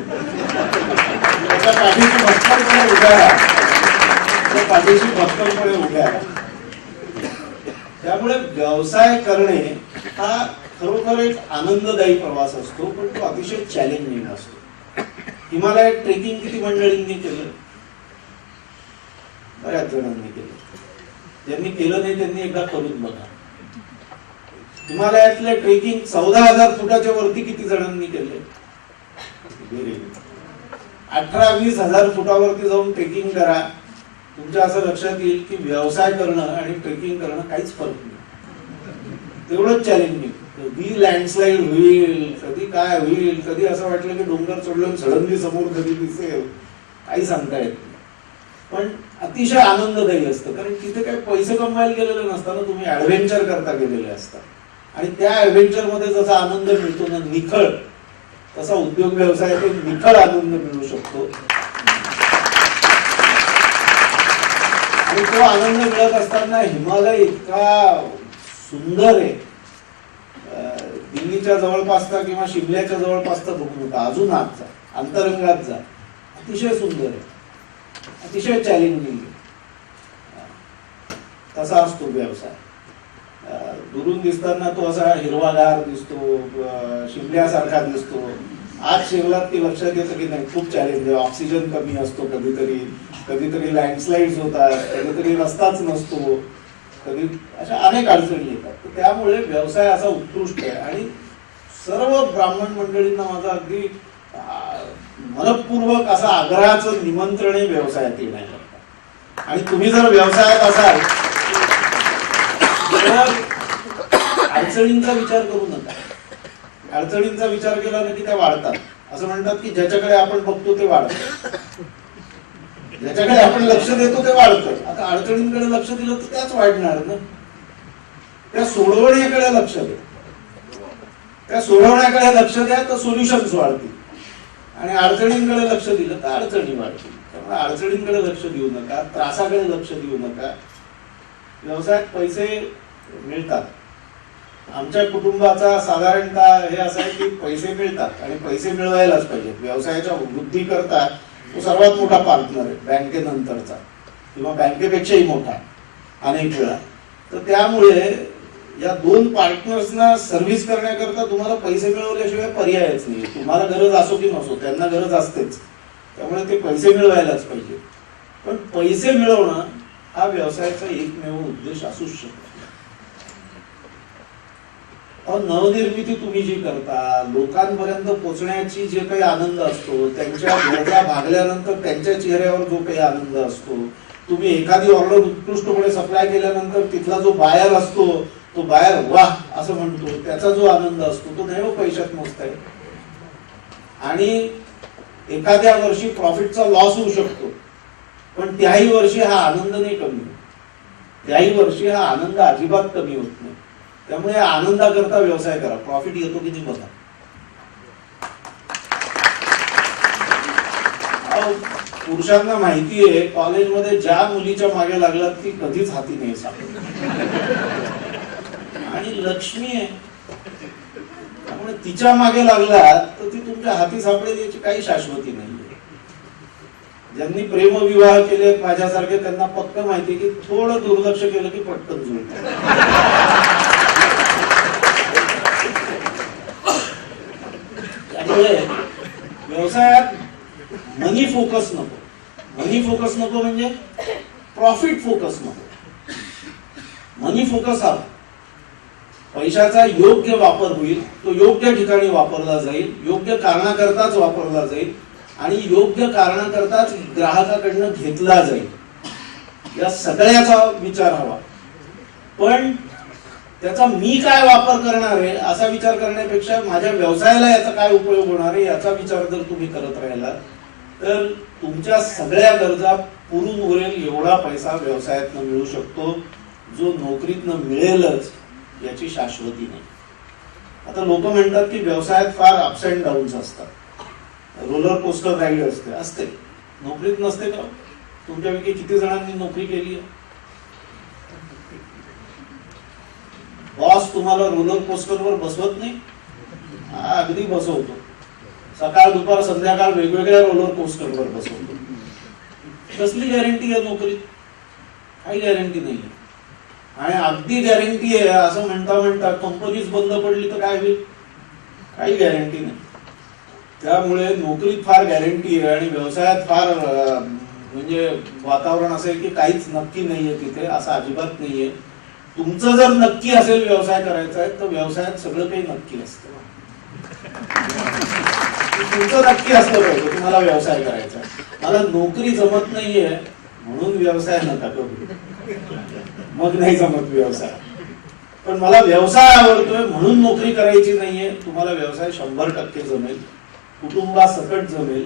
त्याच्या पाठीशी भक्कमपणे उभ्या राहा. त्या पाठीशी भक्कमपणे उभ्या राहा. त्यामुळे व्यवसाय करणे हा खरोखर एक आनंददायी प्रवास असतो पण तो अतिशय चॅलेंजिंग असतो. हिमालयात ट्रेकिंग किती मंडळींनी केलं? बऱ्याच जणांनी केलं. ज्यांनी केलं नाही त्यांनी एकदा करून बघा. हिमालयातले ट्रेकिंग 14,000 फुटाच्या वरती किती जणांनी केले? 18-20 हजार फुटावरती जाऊन ट्रेकिंग करा. तुमच्या असं लक्षात येईल की व्यवसाय करणं आणि ट्रेकिंग करणं काहीच फरक नाही. तेवढंच चॅलेंजिंग. कधी लँडस्लाइड होईल, कधी काय होईल, कधी असं वाटलं की डोंगर चढलं सडनली समोर कधी दिसेल, काही सांगता येत नाही. पण अतिशय आनंददायी असतं कारण तिथे काही पैसे कमवायला गेलेले नसताना तुम्ही ऍडव्हेंचर करता गेलेले असतात. आणि त्या ऍडव्हेंचर मध्ये जसा आनंद मिळतो ना निखळ, तसा उद्योग व्यवसायात एक निखळ आनंद मिळू शकतो. आणि तो आनंद मिळत असताना हिमालय इतका सुंदर आहे. दिल्लीच्या जवळपासचा किंवा शिमल्याच्या जवळपासचा बघू नका, अजून आत जा, अंतरंगात जा. अतिशय सुंदर आहे, अतिशय चॅलेंजिंग आहे. तसा असतो व्यवसाय. दुरून दिसताना तो असा हिरवागार दिसतो, शिमल्यासारखा दिसतो. आज शिमल्यात ती लक्षात येतं की नाही खूप चॅलेंज आहे. ऑक्सिजन कमी असतो, कधीतरी लँडस्लाइड्स होतात, कधीतरी रस्ताच नसतो, कधी अशा अनेक अडचणी येतात. त्यामुळे व्यवसाय असा उत्कृष्ट आहे आणि सर्व ब्राह्मण मंडळींना माझा अगदी मनपूर्वक असा आग्रहाचं निमंत्रण आहे व्यवसायात येण्याकरता. आणि तुम्ही जर व्यवसायात असाल तर अडचणींचा विचार करू नका. अडचणींचा विचार केला ना की त्या वाढतात. असं म्हणतात की ज्याच्याकडे आपण बघतो ते वाढतं, ज्याच्याकडे आपण लक्ष देतो ते वाढतं. आता अडचणींकडे लक्ष दिलं तर त्याच वाढणार ना. त्या सोडवण्याकडे लक्ष द्या, त्या सोडवण्याकडे लक्ष द्या तर सोल्युशन्स वाढतील. आणि अडचणींकडे लक्ष दिलं तर अडचणी वाढतील. त्यामुळे अडचणींकडे लक्ष देऊ नका, त्रासाकडे लक्ष देऊ नका. व्यवसायात पैसे मिळतात. आमच्या कुटुंबाचा साधारणतः हे असं आहे की पैसे मिळतात आणि पैसे मिळवायलाच पाहिजेत. व्यवसायाच्या वृद्धी करता तो सर्वात मोठा पार्टनर आहे बँकेनंतरचा किंवा बँकेपेक्षाही मोठा अनेक वेळा. तर त्यामुळे या दोन पार्टनर्सना सर्व्हिस करण्याकरता तुम्हाला पैसे मिळवल्याशिवाय पर्यायच नाही. तुम्हाला गरज असो की नसो त्यांना गरज असतेच. त्यामुळे ते पैसे मिळवायलाच पाहिजे. पण पैसे मिळवणं हा व्यवसायाचा एकमेव उद्देश असूच शकतो. नवनिर्मिती तुम्ही जी करता, लोकांपर्यंत पोहोचण्याची जे काही आनंद असतो, त्यांच्या गरजा भागल्यानंतर त्यांच्या चेहऱ्यावर जो काही आनंद असतो, तुम्ही एखादी ऑर्डर उत्कृष्टपणे सप्लाय केल्यानंतर तिथला जो बायर असतो तो बायर वाह असं म्हणतो, त्याचा जो आनंद असतो तो नाही पैशात मोजता येत. आणि एखाद्या वर्षी प्रॉफिटचा लॉस होऊ शकतो पण त्याही वर्षी हा आनंद नाही कमी होत. त्याही वर्षी हा आनंद अजिबात कमी होत नाही. त्यामुळे आनंदाकरता व्यवसाय करा. प्रॉफिट येतो की नाही बघा. पुरुषांना माहिती आहे कॉलेजमध्ये ज्या मुलीच्या मागे लागलात ती कधीच हाती नाही सापडत. आणि लक्ष्मी आहे त्यामुळे तिच्या मागे लागलात तर ती तुमच्या हाती सापडेल याची काही शाश्वती नाही. ज्यांनी प्रेमविवाह केलेत माझ्यासारखे त्यांना पक्क माहिती की थोडं दुर्लक्ष केलं की पटकन जुळतं. त्यामुळे व्यवसायात मनी फोकस नको. मनी फोकस नको म्हणजे प्रॉफिट फोकस नको. मनी फोकस हवा. पैशाचा योग्य वापर होईल, तो योग्य ठिकाणी वापरला जाईल, योग्य कारणाकरताच वापरला जाईल आणि योग्य कारणाकरताच ग्राहकाकडनं घेतला जाईल, या सगळ्याचा विचार हवा. पण त्याचा मी काय वापर करणार आहे असा विचार करण्यापेक्षा माझ्या व्यवसायाला याचा काय उपयोग होणार आहे याचा विचार जर तुम्ही करत राहिला तर तुमच्या सगळ्या गरजा पुरून उरेल एवढा पैसा व्यवसायातनं मिळू शकतो, जो नोकरीतनं मिळेलच याची शाश्वती नाही. आता लोक म्हणतात की व्यवसायात फार अप्स अँड डाऊन्स असतात, रोलर कोस्टर राईड असते, नोकरीत नसते का? तुमच्यापैकी किती जणांनी नोकरी केली आहे? बॉस तुम्हाला रोलर कोस्टरवर बसवत नाही? अगदी बसवतो, सकाळ दुपार संध्याकाळ वेगवेगळ्या रोलर कोस्टरवर बसवतो. कसली गॅरंटी आहे नोकरीत? काही गॅरंटी नाही. आणि अगदी गॅरंटी आहे असं म्हणता म्हणता कंपनीच बंद पडली तर काय होईल? काही गॅरंटी नाही. त्यामुळे नोकरीत फार गॅरंटी आहे आणि व्यवसायात फार म्हणजे वातावरण असेल की काहीच नक्की नाहीये तिथे, असं अजिबात नाहीये. तुमचं जर नक्की असेल व्यवसाय करायचा आहे तर व्यवसायात सगळं काही नक्की असतं. तुमचं नक्की असलं पाहिजे तुम्हाला व्यवसाय करायचा आहे. मला नोकरी जमत नाहीये म्हणून व्यवसाय नका करू, मग नाही जमत व्यवसाय. पण मला व्यवसाय आवडतोय म्हणून नोकरी करायची नाहीये. तुम्हाला व्यवसाय 100% जमेल, कुटुंबासकट जमेल.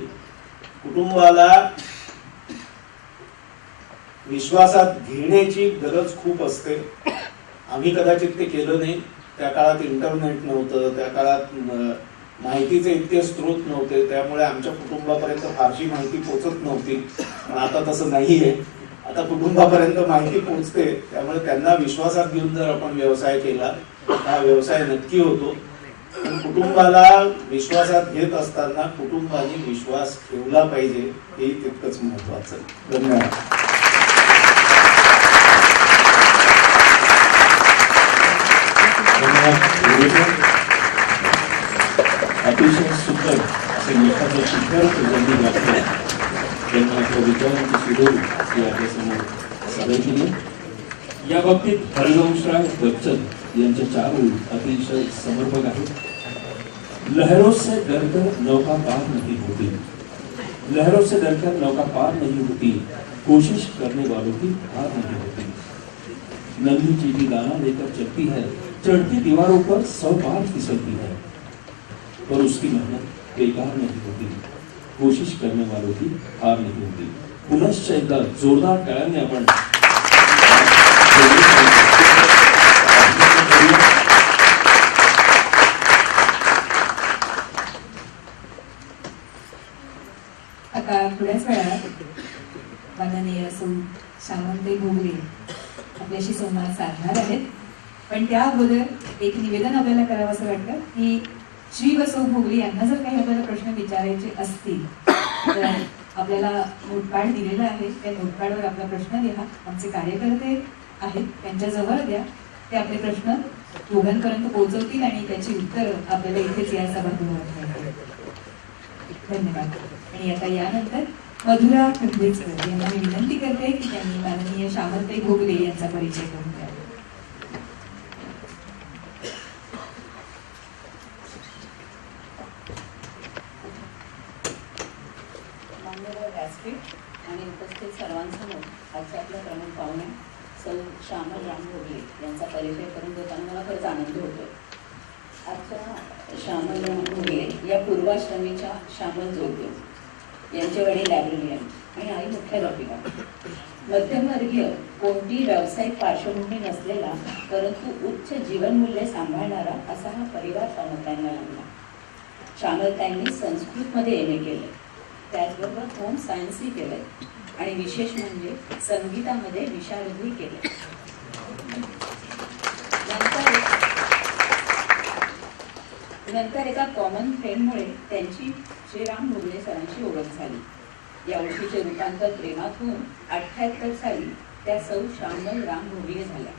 कुटुंबाला विश्वासात घेण्याची गरज खूप असते. आम्ही कदाचित ते केलं नाही. त्या काळात इंटरनेट नव्हतं, त्या काळात माहितीचे इतके स्रोत नव्हते, त्यामुळे आमच्या कुटुंबापर्यंत फारशी माहिती पोहोचत नव्हती. पण आता तसं नाहीये. आता कुटुंबापर्यंत माहिती पोहोचते, त्यामुळे त्यांना विश्वासात घेऊन जर आपण व्यवसाय केला हा व्यवसाय नक्की होतो. पण कुटुंबाला विश्वासात घेत असताना कुटुंबाने विश्वास ठेवला पाहिजे, हे तितकंच महत्वाचं. धन्यवाद. अतिशय सुंदर असे लेखाचं शिखर त्यांनी गाठलं. त्यांना आपल्या विचारांची शिदोरी ती आपल्यासमोर सादर केली. या बाबतीत हरिवंशराय बच्चन यांच्या 4 ओळी अतिशय समर्पक आहेत. लहरों से डरकर नौका पार नहीं होती, लहरों से डरकर नौका पार नहीं होती, कोशिश करने वालों की हार नहीं होती. नन्ही चीटी दाना लेकर चलती है, चढ़ती दीवारों पर 100 बार फिसलती है, पर उसकी मेहनत बेकार नहीं होती, कोशिश करने वालों की हार नहीं होती. पुनश्च एकदा जोरदार टाळ्यांनी आपण आता थोड्याच वेळात माननीय सौ श्यामलताई भोगले आपल्याशी संवाद साधणार आहेत. पण त्या अगोदर एक निवेदन आपल्याला करावं असं वाटतं की श्री बसव भोगले यांना जर काही आपल्याला प्रश्न विचारायचे असतील तर आपल्याला नोटपॅड दिलेला आहे, त्या नोटपॅडवर आपला प्रश्न लिहा. आमचे कार्यकर्ते आहेत त्यांच्याजवळ द्या, ते आपले प्रश्न दोघांपर्यंत पोहोचवतील आणि त्याची उत्तरं आपल्याला इथेच या सभागृहात मिळतील. धन्यवाद. आणि आता यानंतर मधुरा खंडेकर यांना मी विनंती करते की त्यांनी माननीय श्यामलताई भोगले यांचा परिचय करून द्यावा. आणि उपस्थित सर्वांसमोर आजच्या आपल्या प्रमुख पाहुणे सौ श्यामल राम भोगले यांचा परिचय करून देताना मला खरंच आनंद होतोय. आजच्या श्यामल राम भोगले या पूर्वाश्रमीच्या श्यामल जोडगे यांचे वडील लायब्ररियन आणि आई मुख्याध्यापिका. मध्यमवर्गीय कोणती व्यावसायिक पार्श्वभूमी नसलेला परंतु उच्च जीवनमूल्य सांभाळणारा असा हा परिवार श्यामलताईंना लागला. श्यामलताईंनी संस्कृतमध्ये MA केले, त्याचबरोबर होम सायन्सही केलंय आणि विशेष म्हणजे संगीतामध्ये विशारदही केले. नंतर एका कॉमन फ्रेंडमुळे त्यांची श्रीराम भोगले सरांशी ओळख झाली. या ओळखीचे रूपांतर प्रेमात होऊन 78 साली त्या सौ श्यामल राम भोगले झाल्या.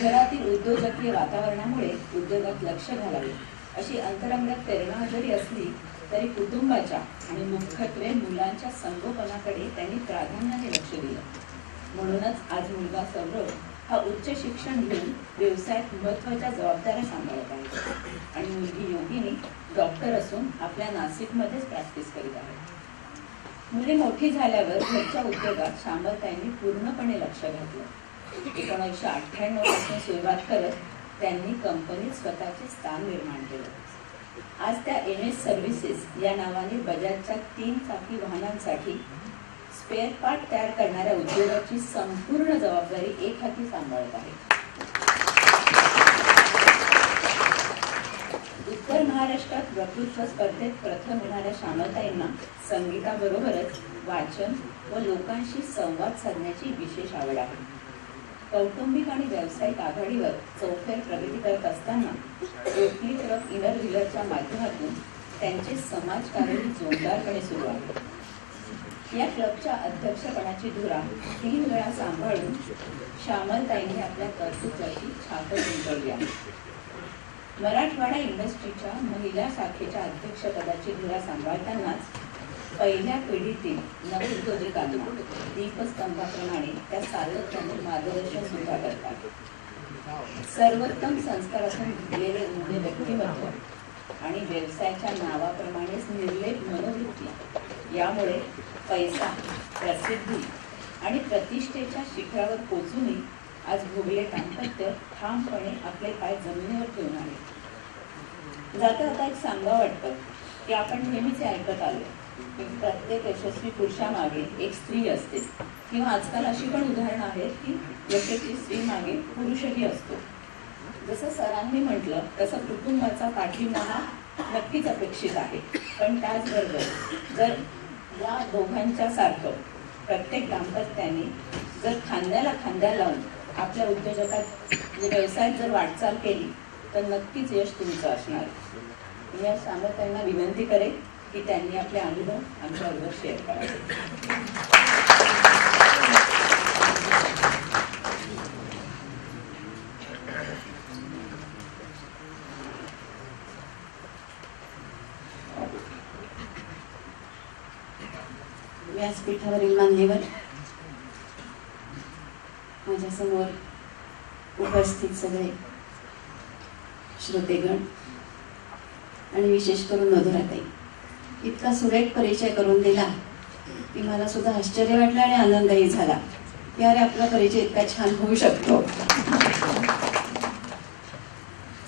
घरातील उद्योजकीय वातावरणामुळे उद्योगात लक्ष घालावे अशी अंतरंगात प्रेरणा जरी असली तरी कुटुंबाच्या आणि मुख्यत्वे मुलांच्या संगोपनाकडे त्यांनी प्राधान्याने लक्ष दिलं. म्हणूनच आज मुलगा सौरभ हा उच्च शिक्षण घेऊन व्यवसायात महत्त्वाच्या जबाबदाऱ्या सांभाळत आहे आणि मुलगी योगिनी डॉक्टर असून आपल्या नाशिकमध्येच प्रॅक्टिस करीत आहे. मुले मोठी झाल्यावर घरच्या उद्योगात श्यामलताईंनी पूर्णपणे लक्ष घातलं. 1998 पासून सुरुवात करत त्यांनी कंपनीत स्वतःचे स्थान निर्माण केलं. आज त्या MS सर्व्हिसेस या नावाने बजाजच्या 3 चाकी वाहनांसाठी स्पेअर पार्ट तयार करणाऱ्या उद्योगाची संपूर्ण जबाबदारी एक हाती सांभाळत आहे. उत्तर महाराष्ट्रात वक्तृत्व स्पर्धेत प्रथम येणाऱ्या श्यामलताईंना संगीताबरोबरच वाचन व लोकांशी संवाद साधण्याची विशेष आवड आहे. कौटुंबिक आणि व्यावसायिक आघाडीवर चौफेर प्रगती करत असताना रोटरी क्लब इनर व्हीलरच्या माध्यमातून त्यांचे समाजकार्यही जोरदारपणे सुरू आहे. या क्लबच्या अध्यक्षपणाची धुरा 3 वेळा सांभाळून श्यामलताईंनी आपल्या कर्तृत्वाची छापच उमटवली आहे. मराठवाडा इंडस्ट्रीच्या महिला शाखेच्या अध्यक्षपदाची धुरा सांभाळतानाच पहिल्या पिढीतील नवउद्योजकांना दीपस्तंभाप्रमाणे त्या सातत्याने मार्गदर्शन सुद्धा करतात. सर्वोत्तम संस्कारातून घडलेले उमदे व्यक्तिमत्व आणि व्यवसायाच्या नावाप्रमाणेच निर्लेप मनोवृत्ती यामुळे पैसा, प्रसिद्धी आणि प्रतिष्ठेच्या शिखरावर पोचूनही आज भोगले दाम्पत्य ठामपणे आपले पाय जमिनीवर ठेवून आहे. जाता जाता एक सांगावं वाटतं की आपण नेहमीच ऐकत आलो की प्रत्येक यशस्वी पुरुषामागे एक स्त्री असते किंवा आजकाल अशी पण उदाहरणं आहेत की यशस्वी स्त्री मागे पुरुषही असतो. जसं सरांनी म्हटलं तसं कुटुंबाचा पाठिंबा हा नक्कीच अपेक्षित आहे. पण त्याचबरोबर जर या दोघांच्या सारखं प्रत्येक दाम्पत्याने जर खांद्याला खांद्या लावून आपल्या उद्योजकात व्यवसायात जर वाटचाल केली तर नक्कीच यश तुमचं असणार. मी या श्यामलताईंना विनंती करेन की त्यांनी आपले अनुभव आमच्याबरोबर शेअर करावे. व्यासपीठावरील मान्यवर, माझ्यासमोर उपस्थित सगळे श्रोतेगण आणि विशेष करून मधुराताई, इतका सुरेख परिचय करून दिला की मला सुद्धा आश्चर्य वाटलं आणि आनंदही झाला की अरे आपला परिचय इतका छान होऊ शकतो.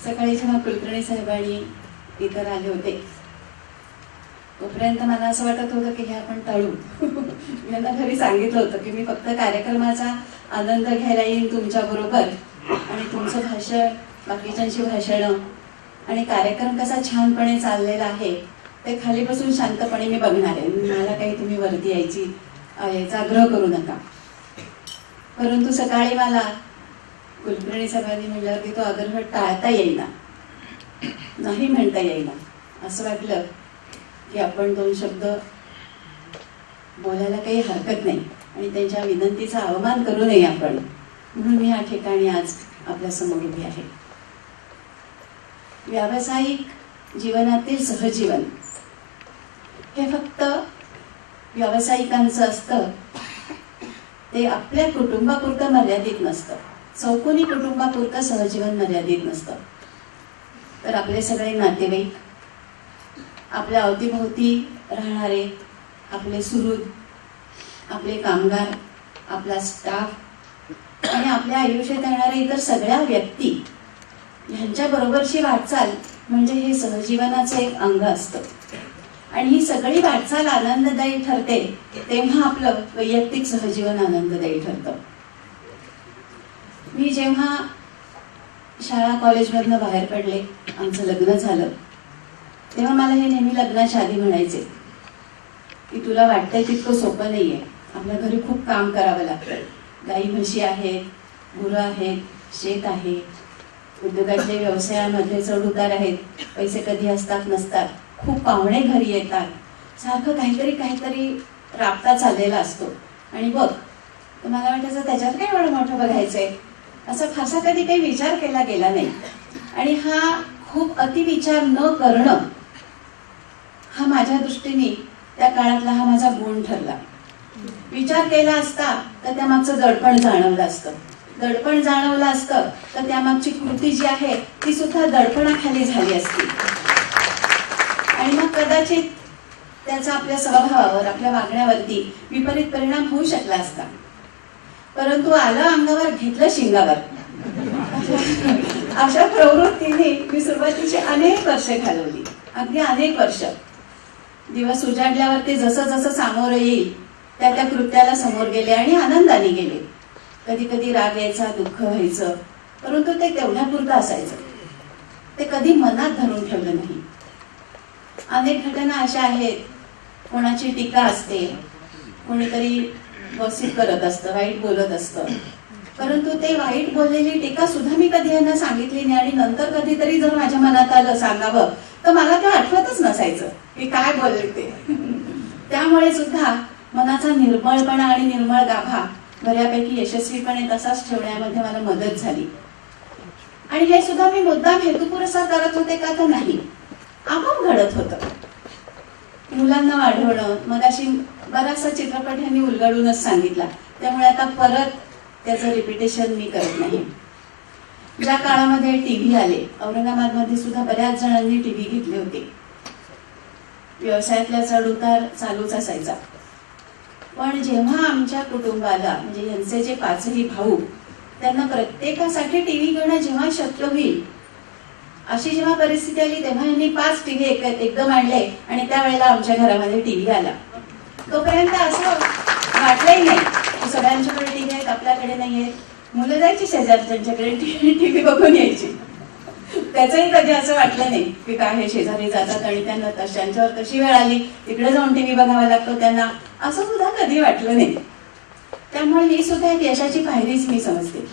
सकाळी जेव्हा कुलकर्णी साहेब आणि इतर आले होते तोपर्यंत मला असं वाटत होतं की हे आपण टाळू. यांना घरी सांगितलं होतं की मी फक्त कार्यक्रमाचा आनंद घ्यायला येईन तुमच्याबरोबर आणि तुमचं भाषण, बाकीच्यांची भाषणं आणि कार्यक्रम कसा छानपणे चाललेला आहे ते खाली बसून शांतपणे मी बघणार आहे. मला काही तुम्ही वरती यायचा आग्रह करू नका. परंतु सकाळी मला कुलकर्णी साहेबांनी म्हटलं की तो आग्रह टाळता येईना, नाही म्हणता येईना. असं वाटलं की आपण 2 शब्द बोलायला काही हरकत नाही आणि त्यांच्या विनंतीचा अवमान करू नये आपण, म्हणून मी या ठिकाणी आज आपल्या समोर उभी आहे. व्यावसायिक जीवनातील सहजीवन हे फक्त व्यावसायिकांचं असतं, ते आपल्या कुटुंबापुरतं मर्यादित नसतं. चौकोनी कुटुंबापुरतं सहजीवन मर्यादित नसतं, तर आपले सगळे नातेवाईक, आपल्या अवतीभोवती राहणारे आपले सुहृद, आपले कामगार, आपला स्टाफ आणि आपल्या आयुष्यात येणारे इतर सगळ्या व्यक्ती ह्यांच्या बरोबरची वाटचाल म्हणजे हे सहजीवनाचं एक अंग असतं. आणि ही सगळी वाटचाल आनंददायी ठरते तेव्हा आपलं वैयक्तिक सहजीवन आनंददायी ठरतं. मी जेव्हा शाळा कॉलेजमधनं बाहेर पडले, आमचं लग्न झालं, तेव्हा मला हे नेहमी लग्नाच्या आधी म्हणायचे की तुला वाटतंय तितकं सोपं नाहीये, आपल्या घरी खूप काम करावं लागतं. गाई म्हशी आहेत, गुरं आहेत, शेत आहे, उद्योगातले व्यवसायामधले चढ उतार आहेत, पैसे कधी असतात नसतात, खूप पाहुणे घरी येतात, सारखं काहीतरी राबता चाललेला असतो. आणि बघ, तर मला वाटायचं त्याच्यात काय एवढं मोठं बघायचंय, असा फारसा कधी काही विचार केला गेला नाही. आणि हा खूप अतिविचार न करणं हा माझ्या दृष्टीने त्या काळातला हा माझा गुण ठरला. विचार केला असता तर त्या मागचं दडपण जाणवलं असतं. दडपण जाणवलं असतं तर त्यामागची कृती जी आहे ती सुद्धा दडपणाखाली झाली असती आणि मग कदाचित त्याचा आपल्या स्वभावावर, आपल्या वागण्यावरती विपरीत परिणाम होऊ शकला असता. परंतु आलं अंगावर, घेतलं शिंगावर. अशा प्रवृत्तीने मी सुरुवातीची अनेक वर्षे घालवली, अगदी अनेक वर्ष. दिवस उजाडल्यावर ते जसं जसं सामोरं येईल त्या त्या कृत्याला समोर गेले आणि आनंदाने गेले. कधी कधी राग यायचा, दुःख व्हायचं, परंतु ते तेवढ्यापुरतं असायचं. ते कधी मनात धरून ठेवलं नाही. अनेक घटना अशा आहेत, कोणाची टीका असते, कोणीतरी गॉसिप करत असतं, वाईट बोलत असतं, परंतु ते वाईट बोललेली टीका सुद्धा मी कधी यांना सांगितली नाही आणि नंतर कधीतरी जर माझ्या मनात आलं सांगावं तर मला ते आठवतच नसायचं की काय बोलले ते. त्यामुळे सुद्धा मनाचा निर्मळपणा आणि निर्मळ गाभा बऱ्यापैकी यशस्वीपणे तसाच ठेवण्यामध्ये मला मदत झाली. आणि हे सुद्धा मी मुद्दाम हेतुपुरस्सर करत होते का तर नाही, आपोआप घडत होतं. मुलांना वाढवणं, मग अशी बराचसा चित्रपट ह्यांनी उलगडूनच सांगितला, त्यामुळे आता परत त्याचं रिपिटेशन मी करत नाही. ज्या काळामध्ये टीव्ही आले, औरंगाबादमध्ये सुद्धा बऱ्याच जणांनी टीव्ही घेतले होते. व्यवसायातल्या चढउतार चालूच असायचा. पण जेव्हा आमच्या कुटुंबाला, म्हणजे यांचे जे 5ही भाऊ, त्यांना प्रत्येकासाठी टीव्ही घेणं जेव्हा शक्य होईल अशी जेव्हा परिस्थिती आली तेव्हा यांनी 5 टीव्ही एकदम आणले आणि त्यावेळेला आमच्या घरामध्ये टीव्ही आला. तोपर्यंत असं वाटलंही नाही की सगळ्यांच्याकडे टीव्ही आहेत, आपल्याकडे नाही आहेत. मुलं जायची शेजारच्यांच्याकडे टीव्ही बघून यायची. त्याचंही कधी असं वाटलं नाही की काय हे शेजारी जातात आणि त्यांना त्यांच्यावर कशी वेळ आली तिकडे जाऊन टीव्ही बघावा लागतो त्यांना, असं सुद्धा कधी वाटलं नाही. त्यामुळे ही सुद्धा एक यशाची पायरीच मी समजते.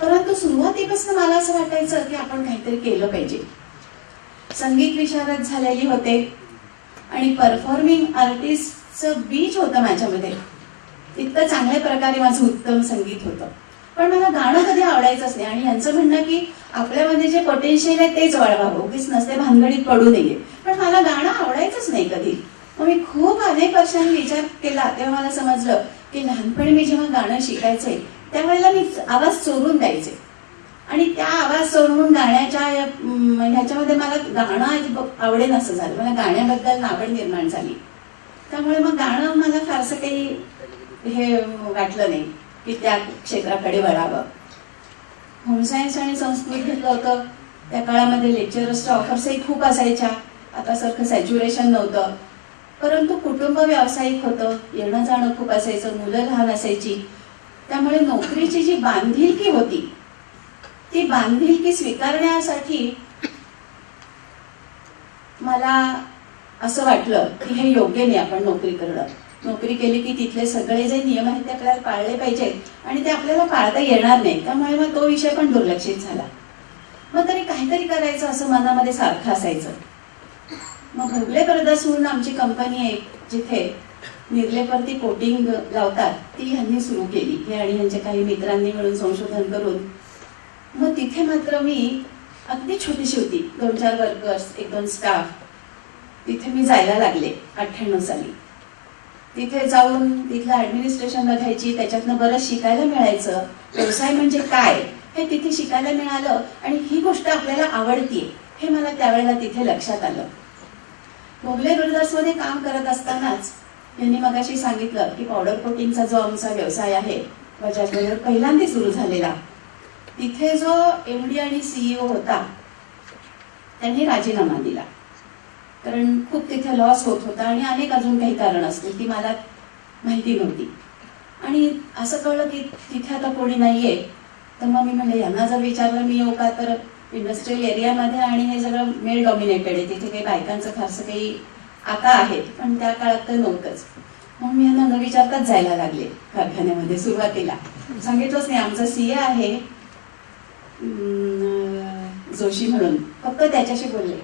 परंतु सुरुवातीपासून मला असं वाटायचं की आपण काहीतरी केलं पाहिजे. संगीत विशारद झालेली होते आणि परफॉर्मिंग आर्टिस्टचं बीज होतं माझ्यामध्ये. इतकं चांगल्या प्रकारे माझं उत्तम संगीत होतं, पण मला गाणं कधी आवडायचंच नाही. आणि यांचं म्हणणं की आपल्यामध्ये जे पोटेन्शियल आहे तेच वाढवावं, उगीच नसते भानगडीत पडू नये. पण मला गाणं आवडायचंच नाही कधी. मग मी खूप अनेक वर्षांनी विचार केला तेव्हा मला समजलं की लहानपणी मी जेव्हा गाणं शिकायचे त्यावेळेला मी आवाज चोरून द्यायचे आणि त्या आवाज चोरून गाण्याच्या ह्याच्यामध्ये मला गाणं आवडेल असं झालं. मला गाण्याबद्दल आवड निर्माण झाली. त्यामुळे मग गाणं मला फारसं काही हे वाटलं नाही की त्या क्षेत्राकडे वळावं. होम सायन्स आणि संस्कृत घेतलं होतं. त्या काळामध्ये लेक्चरर्सच्या ऑफर्सही खूप असायच्या, आता सारखं सॅच्युरेशन नव्हतं. परंतु कुटुंब व्यावसायिक होतं, येणं जाणं खूप असायचं, मुलं लहान असायची. त्यामुळे नोकरीची जी बांधिलकी होती ती बांधिलकी स्वीकारण्यासाठी मला असं वाटलं की हे योग्य नाही आपण नोकरी करणं. नोकरी केली की तिथले सगळे जे नियम आहेत ते आपल्याला पाळले पाहिजेत आणि ते आपल्याला पाळता येणार नाही. त्यामुळे मग तो विषय पण दुर्लक्षित झाला. मग तरी काहीतरी करायचं असं मनामध्ये सारखं असायचं. मग भोगले ब्रदर्स म्हणून आमची कंपनी आहे जिथे निर्लेपवरती कोटिंग लावतात, ती ह्यांनी सुरू केली. हे आणि ह्यांच्या काही मित्रांनी मिळून संशोधन करून. मग तिथे मात्र मी अगदी छोटीशी होती, 2-4 वर्कर्स, 1-2 स्टाफ. तिथे मी जायला लागले 98 साली. तिथे जाऊन तिथलं ऍडमिनिस्ट्रेशन बघायची, त्याच्यातनं बरंच शिकायला मिळायचं. व्यवसाय म्हणजे काय हे तिथे शिकायला मिळालं आणि ही गोष्ट आपल्याला आवडतीये हे मला त्यावेळेला तिथे लक्षात आलं. भोगले ब्रदर्समध्ये काम करत असतानाच यांनी मगाशी सांगितलं की पावडर कोटिंगचा जो आमचा व्यवसाय आहे बजाजवर पहिल्यांदा सुरू झालेला, तिथे जो MD आणि CEO होता त्यांनी राजीनामा दिला. कारण खूप तिथे लॉस होत होता आणि अनेक अजून काही कारण असतील ती मला माहिती नव्हती. आणि असं कळलं की तिथे आता कोणी नाहीये. तर मग मी म्हणले यांना जर विचारलं मी येऊ का, तर इंडस्ट्रियल एरियामध्ये आणि हे सगळं मेल डॉमिनेटेड आहे, तिथे काही बायकांचं फारसं काही आता आहे पण त्या काळात तर नव्हतंच. मग मी यांना न विचारताच जायला लागले कारखान्यामध्ये. सुरुवातीला सांगितलंच नाही. आमचा CA आहे जोशी म्हणून, फक्त त्याच्याशी बोलले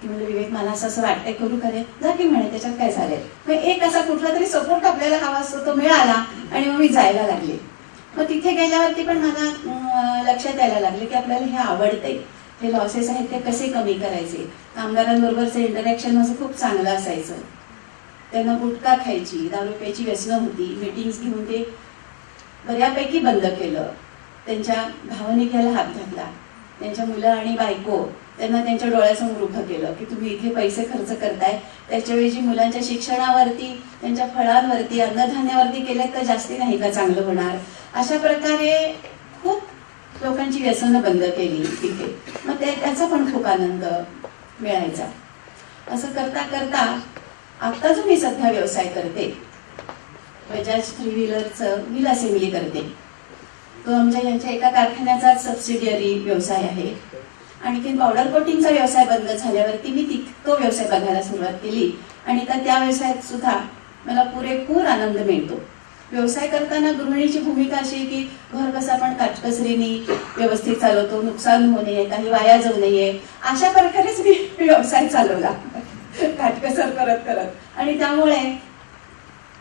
की म्हणजे विवेक मला असं वाटतंय करू करे, जा की म्हणे त्याच्यात काय झालंय. मग एक असा कुठला तरी सपोर्ट आपल्याला हवा असतो तो मिळाला आणि मग मी जायला लागले. मग तिथे गेल्यावरती पण मला लक्षात यायला लागले की आपल्याला हे आवडतंय, हे लॉसेस आहेत ते कसे कमी करायचे. कामगारांबरोबरचं इंटरॅक्शन माझं खूप चांगलं असायचं. त्यांना गुटखा खायची, दारू प्यायची व्यसनं होती. मीटिंग्स घेऊन ते बऱ्यापैकी बंद केलं. त्यांच्या भावनिकेला हात घातला. त्यांच्या मुलं आणि बायको त्यांना त्यांच्या डोळ्यासमोर उभं केलं की तुम्ही इथे पैसे खर्च करताय, त्याच्याऐवजी मुलांच्या शिक्षणावरती, त्यांच्या फळांवरती, अन्नधान्यावरती केलं तर जास्ती नाही का चांगलं होणार. अशा प्रकारे खूप लोकांची व्यसनं बंद केली तिथे. मग त्याचा पण खूप आनंद मिळायचा. असं करता करता आता जो मी सध्या व्यवसाय करते, बजाज 3 व्हीलरचं व्हील असेंबली करते. तो आमच्या यांच्या एका कारखान्याचा सबसिडियरी व्यवसाय आहे. आणखीन पावडर कोटिंगचा व्यवसाय बंद झाल्यावरती मी तो व्यवसाय बघायला सुरुवात केली आणि त्या व्यवसायात सुद्धा मला पुरेपूर आनंद मिळतो. व्यवसाय करताना गृहिणीची भूमिका अशी आहे की घर कसं आपण काटकसरीने व्यवस्थित चालवतो, नुकसान होऊ नये, काही वाया जाऊ नये, अशा प्रकारेच मी व्यवसाय चालवला काटकसर करत करत. आणि त्यामुळे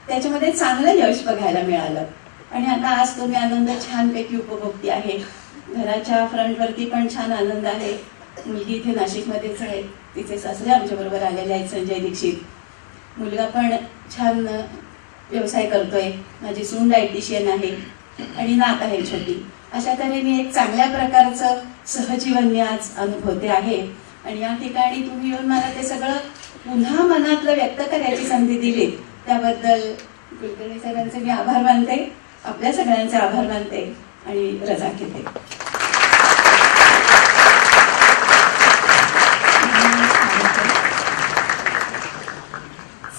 त्याच्यामध्ये चांगलं यश बघायला मिळालं. आणि आता आज तो मी आनंद छानपैकी उपभोगती आहे. घराच्या फ्रंटवरती पण छान आनंद आहे. मुलगी इथे नाशिकमध्येच आहे, तिचे सासरे आमच्या बरोबर आलेले आहेत, संजय दीक्षित. मुलगा पण छान व्यवसाय करतोय. माझी सून डायटिशियन आहे आणि नात आहे छोटी. अशा तऱ्हेने एक चांगल्या प्रकारचं सहजीवन मी आज अनुभवते आहे. आणि या ठिकाणी तुम्ही येऊन मला ते सगळं पुन्हा मनातलं व्यक्त करायची संधी दिली, त्याबद्दल कुलकर्णी साहेबांचे मी आभार मानते, आपल्या सगळ्यांचे आभार मानते आणि रजा घेते.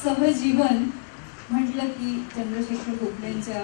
सहजीवन म्हटलं की चंद्रशेखर गोखलेंच्या